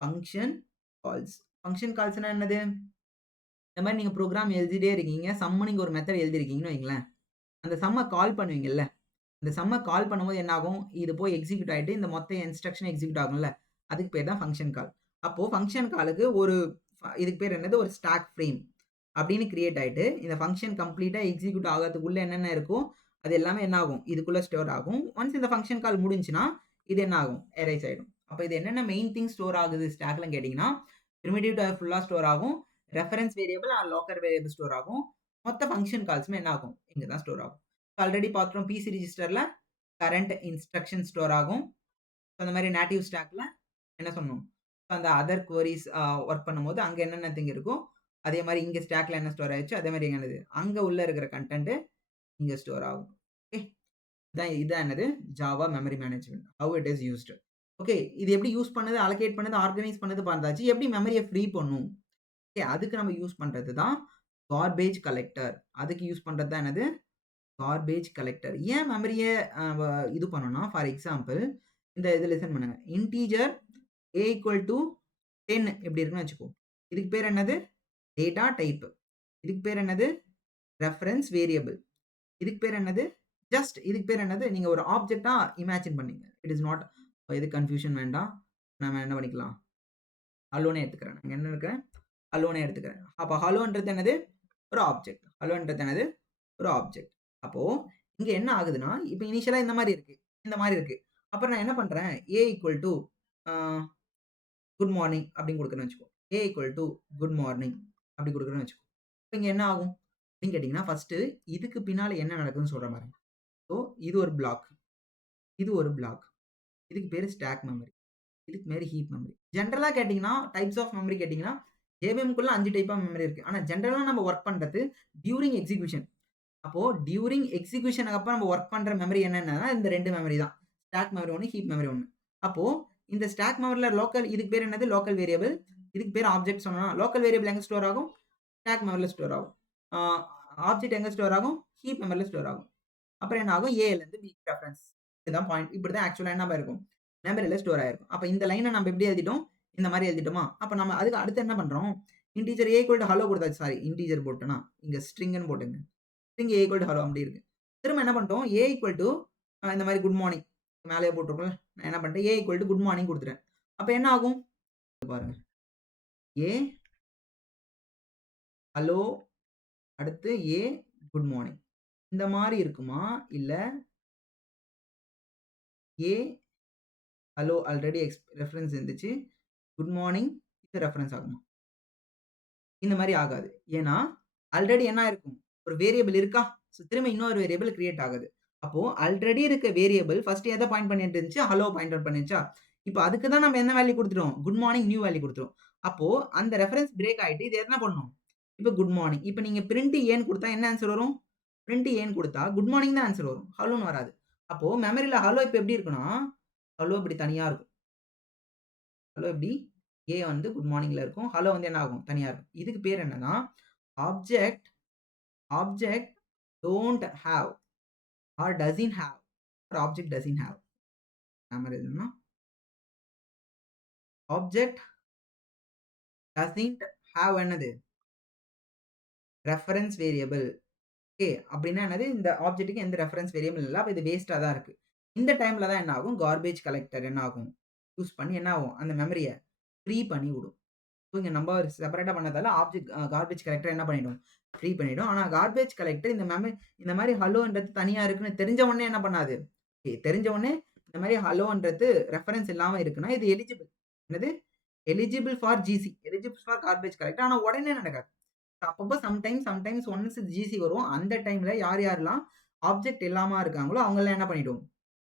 Function calls. Function கால்ஸ்னா என்னது? இந்த மாரி நீங்க ப்ரோகிராம் எழுதிட்டே இருக்கீங்க. சம்ன்னு நீங்க ஒரு மெத்தட் எழுதியிருக்கீங்கன்னு வைங்களேன். அந்த சம்ம கால் பண்ணுவீங்கல்ல. இந்த சம்ம கால் பண்ணும்போது என்ன ஆகும்? இது போய் எக்ஸிக்யூட் ஆயிட்டு, இந்த மொத்த இன்ஸ்ட்ரக்ஷன் எக்ஸிக்யூட் ஆகும்ல. அதுக்கு பேர் தான் ஃபங்ஷன் கால். அப்போ ஃபங்ஷன் காலுக்கு இதுக்கு பேர் என்னது? ஒரு ஸ்டாக் ஃப்ரேம் அப்படின்னு கிரியேட் ஆயிட்டு, இந்த ஃபங்ஷன் கம்ப்ளீட்டா எக்ஸிக்யூட் ஆகறதுக்குள்ள என்னென்ன இருக்கோ, அது எல்லாமே என்ன ஆகும்? இதுக்குள்ள ஸ்டோர் ஆகும். ஒன்ஸ் இந்த ஃபங்ஷன் கால் முடிஞ்சுச்சுன்னா, இது என்ன ஆகும்? எரேஸ் ஆயிடும். அப்ப இது என்னென்ன மெயின் திங் ஸ்டோர் ஆகுது ஸ்டாக்லன்னு கேட்டீங்கன்னா, பிரிமிட்டிவ் டைப் ஃபுல்லா ஸ்டோர் ஆகும். Reference variable or local variable store ஆகும். மொத்த ஃபங்ஷன் கால்ஸுமே என்ன ஆகும்? இங்க தான் ஸ்டோர் ஆகும். ஆல்ரெடி பார்த்தோம் பிசி ரிஜிஸ்டர்ல கரண்ட் இன்ஸ்ட்ரக்ஷன் ஸ்டோர் ஆகும். அந்த மாரி நேட்டிவ் ஸ்டாக்ல என்ன சொன்னோம்? அந்த அதர் குவரீஸ் வொர்க் பண்ணும்போது அங்க என்னென்ன திங் இருக்கோ, அதே மாரி இங்க ஸ்டாக்ல என்ன ஸ்டோர் ஆயிருச்சோ, அதே மாரி என்னது? அங்க உள்ள இருக்கிற கன்டென்ட் இங்க ஸ்டோர் ஆகும். ஓகே. இதான் என்னது? Java memory management. How it is used. Okay. இது எப்படி யூஸ் பண்ணுது, அலோகேட் பண்ணுது, ஆர்கனைஸ் பண்ணுது பார்த்தாச்சு. எப்படி மெமரிய ஃப்ரீ பண்ணும்? ஓகே. அதுக்கு நம்ம யூஸ் பண்றது தான் கார்பேஜ் கலெக்டர். அதுக்கு யூஸ் பண்றது தான் என்னது? Garbage collector. ஏன் மெமரிய இது பண்ணணும்னா, ஃபார் எக்ஸாம்பிள் இது லிசன் பண்ணுங்க. இன்டிஜர் a ஈக்குவல் டூ 10 இப்படி இருக்குன்னு வச்சுக்கோ. இதுக்கு பேர் என்னது? Data type. இதுக்கு பேர் என்னது? Reference variable. இதுக்கு பேர் என்னது? இதுக்கு பேர் என்னது? நீங்க ஒரு ஆப்ஜெக்ட்டா இமேஜின் பண்ணீங்க. இட் இஸ் நாட் எது கன்ஃப்யூஷன் வேண்டாம். நம்ம என்ன பண்ணிக்கலாம்? ஹலோன்னே எடுத்துக்கிறேன். நான் என்ன எடுக்கிறேன்? ஹலோன்னே எடுத்துக்கிறேன். அப்ப ஹலோன்றது என்னது? ஒரு ஆப்ஜெக்ட். ஹலோன்றது என்னது? ஒரு ஆப்ஜெக்ட். அப்போ இங்க என்ன ஆகுதுன்னா, இப்ப இனிஷியலா இந்த மாரி இருக்கு. இந்த மாரி இருக்கு. அப்புறம் நான் என்ன பண்றேன்? a equal to ah good morning அப்படின்னு குடுக்குறேன்னு வச்சுக்கோ. A equal to good morning அப்படி குடுக்குறேன்னு வச்சுக்கோ. இப்ப இங்க என்ன ஆகும்? அப்படின்னு கேட்டீங்கன்னா, ஃபர்ஸ்ட்டு இதுக்கு பின்னால என்ன நடக்குதுன்னு சொல்றேன் பாருங்க. ஸோ இது ஒரு பிளாக். இது ஒரு பிளாக். இதுக்கு பேரு ஸ்டாக் மெமரி. இதுக்கு பேரு ஹீப் மெமரி. ஜெனரலா கேட்டீங்கன்னா, டைப்ஸ் ஆஃப் மெமரி கேட்டீங்கன்னா, ஜேவிஎம்க்குள்ள 5 டைப் ஆஃப் மெமரி இருக்கு. ஆனா ஜெனரலா நம்ம வொர்க் பண்றது டியூரிங் எக்ஸிகியூஷன். அப்போ டியூரிங் எக்ஸிகியூஷனுக்கு அப்புறம் நம்ம வொர்க் பண்ற மெமரி என்னென்னனா, இந்த 2 மெமரி தான். Stack memory 1, heap memory 1. அப்போ இந்த ஸ்டாக் மெமரில லோக்கல் இதுக்கு பேர் என்னது? Local variable. இதுக்கு பேர் ஆப்ஜெக்ட் சொன்னோம்னா, லோக்கல் வேரியபிள் எங்க ஸ்டோர் ஆகும்? ஸ்டாக் மெமரில ஸ்டோர் ஆகும். ஆ ஆப்ஜெக்ட் எங்க ஸ்டோர் ஆகும்? ஹீப் மெமரில ஸ்டோர் ஆகும். அப்புறம் என்ன ஆகும்? ஏலேருந்து பிக்கு ரெஃபரன்ஸ். இதுதான் பாயிண்ட். இப்படிதான் ஆக்சுவலா என்ன இருக்கும்? மெமரில ஸ்டோர் ஆயிருக்கும். அப்ப இந்த லைன நம்ம எப்படி எழுதிட்டோம்? இந்த மாரி எழுதிட்டோமா? அப்ப நம்ம அதுக்கு அடுத்து என்ன பண்றோம்? Integer A equal to hello குடுத்தாச்சு. சாரி இன்டிஜர் போட்டேனா? இங்க ஸ்ட்ரிங்ன்னு போட்டுங்க. String A equal to hello அப்படி இருக்கு. திரும்ப என்ன பண்ணிட்டோம்? ஏ ஈக்குவல் டூ இந்த மாரி குட் மார்னிங் மேலேயே போட்டிருக்கோம்ல. நான் என்ன பண்ணிட்டேன்? ஏ ஈக்குவல் டூ குட் மார்னிங் குடுத்துட்டேன். அப்ப என்ன ஆகும்? பாருங்க. ஏ ஹலோ அடுத்து ஏ குட் மார்னிங். இந்த மாரி இருக்குமா? இல்ல ஏ ஹலோ ஆல்ரெடி ரெஃபரன்ஸ் இருந்துச்சு. குட் மார்னிங் இது ரெஃபரன்ஸ் ஆகுமா? இந்த மாரி ஆகாது. ஏன்னா, ஆல்ரெடி என்ன ஆயிருக்கும்? ஒரு வேரியபிள் இருக்கா? ஸோ திரும்ப இன்னொரு வேரியபிள் கிரியேட் ஆகுது. அப்போ ஆல்ரெடி இருக்க வேரியபிள் ஃபர்ஸ்ட் எத பாயிண்ட் பண்ணிட்டு இருந்துச்சு? ஹலோ பாயிண்ட் அவுட் பண்ணுச்சா? இப்ப அதுக்கு தான் நம்ம என்ன வேல்யூ குடுத்துட்டோம்? குட் மார்னிங் நியூ வேல்யூ குடுத்துட்டோம். அப்போ அந்த ரெஃபரன்ஸ் பிரேக் ஆயிட்டு இது என்ன பண்ணும்? இப்ப குட் மார்னிங். இப்ப நீங்க பிரிண்ட் ஏன்னு குடுத்தா என்ன ஆன்ஸர் வரும்? பிரிண்ட் ஏன்னு குடுத்தா குட் மார்னிங் தான் ஆன்ஸர் வரும். ஹலோன்னு வராது. அப்போ மெமரில ஹலோ இப்ப எப்படி இருக்குன்னா, ஹலோ இப்படி தனியா இருக்கும். ஹலோ எப்படி? ஏ வந்து குட் மார்னிங்ல இருக்கும். ஹலோ வந்து என்ன ஆகும்? தனியா இருக்கும். இதுக்கு பேர் என்னன்னா, object object don't have or doesn't have or object doesn't have. Grammar எழுதணும்னா, ஆப்ஜெக்ட் டஸ்ன்ட் ஹேவ் என்னது? Reference variable. ஓகே. அப்படின்னா என்னது? இந்த ஆப்ஜெக்ட்க்கு எந்த ரெஃபரன்ஸ் வேரியபிள் இல்ல. அப்ப இது வேஸ்ட்டா தான் இருக்கு. இந்த டைம்ல தான் என்ன ஆகும்? கார்பேஜ் கலெக்டர் என்ன ஆகும்? யூஸ் பண்ணி என்ன ஆகும்? அந்த மெமரிய ஃப்ரீ பண்ணி விடும். ஸோ இங்க நம்ம செப்பரேட்டா பண்ணதால ஆப்ஜெக்ட் கார்பேஜ் கலெக்டர் என்ன பண்ணிடும்? ஃப்ரீ பண்ணிடும். ஆனா கார்பேஜ் கலெக்டர் இந்த மாரி ஹலோன்றது தனியா இருக்குன்னு தெரிஞ்ச உடனே என்ன பண்ணாது? தெரிஞ்ச உடனே இந்த மாரி ஹலோன்றது ரெஃபரன்ஸ் இல்லாம இருக்குன்னா, இது எலிஜிபிள். என்னது? Eligible for GC. Eligible for garbage collector. ஆனா உடனே நடக்காது. அப்பப்போ சம்டைம்ஸ் ஒன்ஸ் ஜிசி வரும். அந்த டைம்ல யார் யாரெல்லாம் ஆப்ஜெக்ட் இல்லாம இருக்காங்களோ, அவங்கலாம் என்ன பண்ணிடும்?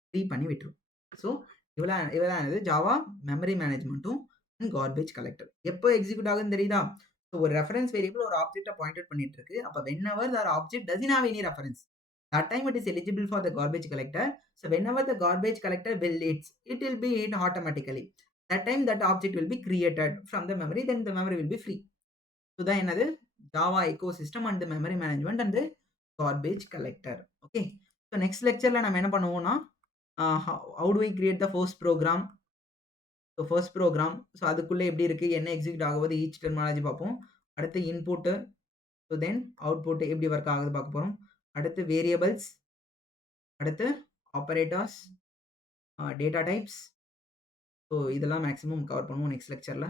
ஃப்ரீ பண்ணி விட்டுரும். ஸோ இவ்வளதான் என்னது ஜாவா மெமரி மேனேஜ்மென்ட்டும் அண்ட் கார்பேஜ் கலெக்டர். எப்போ எக்ஸிக்யூட் ஆகுதுன்னு தெரியுதா? ஸோ ஒரு ரெஃபரன்ஸ் வேரியபிள் ஒரு ஆப்ஜெக்ட்ட பாயிண்ட் அவுட் பண்ணிட்டு இருக்கு. அப்ப whenever that object doesn't have any reference, that time it is eligible for the garbage collector. So whenever the garbage collector will it will be hit automatically. That time that object will be created from the memory, then the memory will be free. So தான் என்னது? Java ecosystem and the memory management and the garbage collector. Okay. So next lectureல நம்ம என்ன பண்ணுவோம்னா, how do we create the first program? So first program. So அதுக்குள்ள எப்படி இருக்கு? என்ன எக்ஸிக்யூட் ஆகுது? ஈச் டெர்மினாலஜி பார்ப்போம். அடுத்து இன்புட். ஸோ தென் அவுட்புட் எப்படி ஒர்க் ஆகுது பார்க்க போறோம். அடுத்து வேரியபிள்ஸ். அடுத்து ஆப்பரேட்டர்ஸ், டேட்டா டைப்ஸ். ஸோ இதெல்லாம் மேக்ஸிமம் கவர் பண்ணுவோம் next லெக்சர்ல.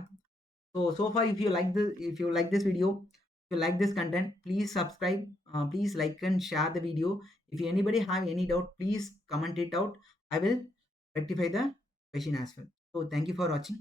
So far if you like this video, if you like this content, please subscribe, please like and share the video. If anybody have any doubt, please comment it out. I will rectify the question as well. So thank you for watching.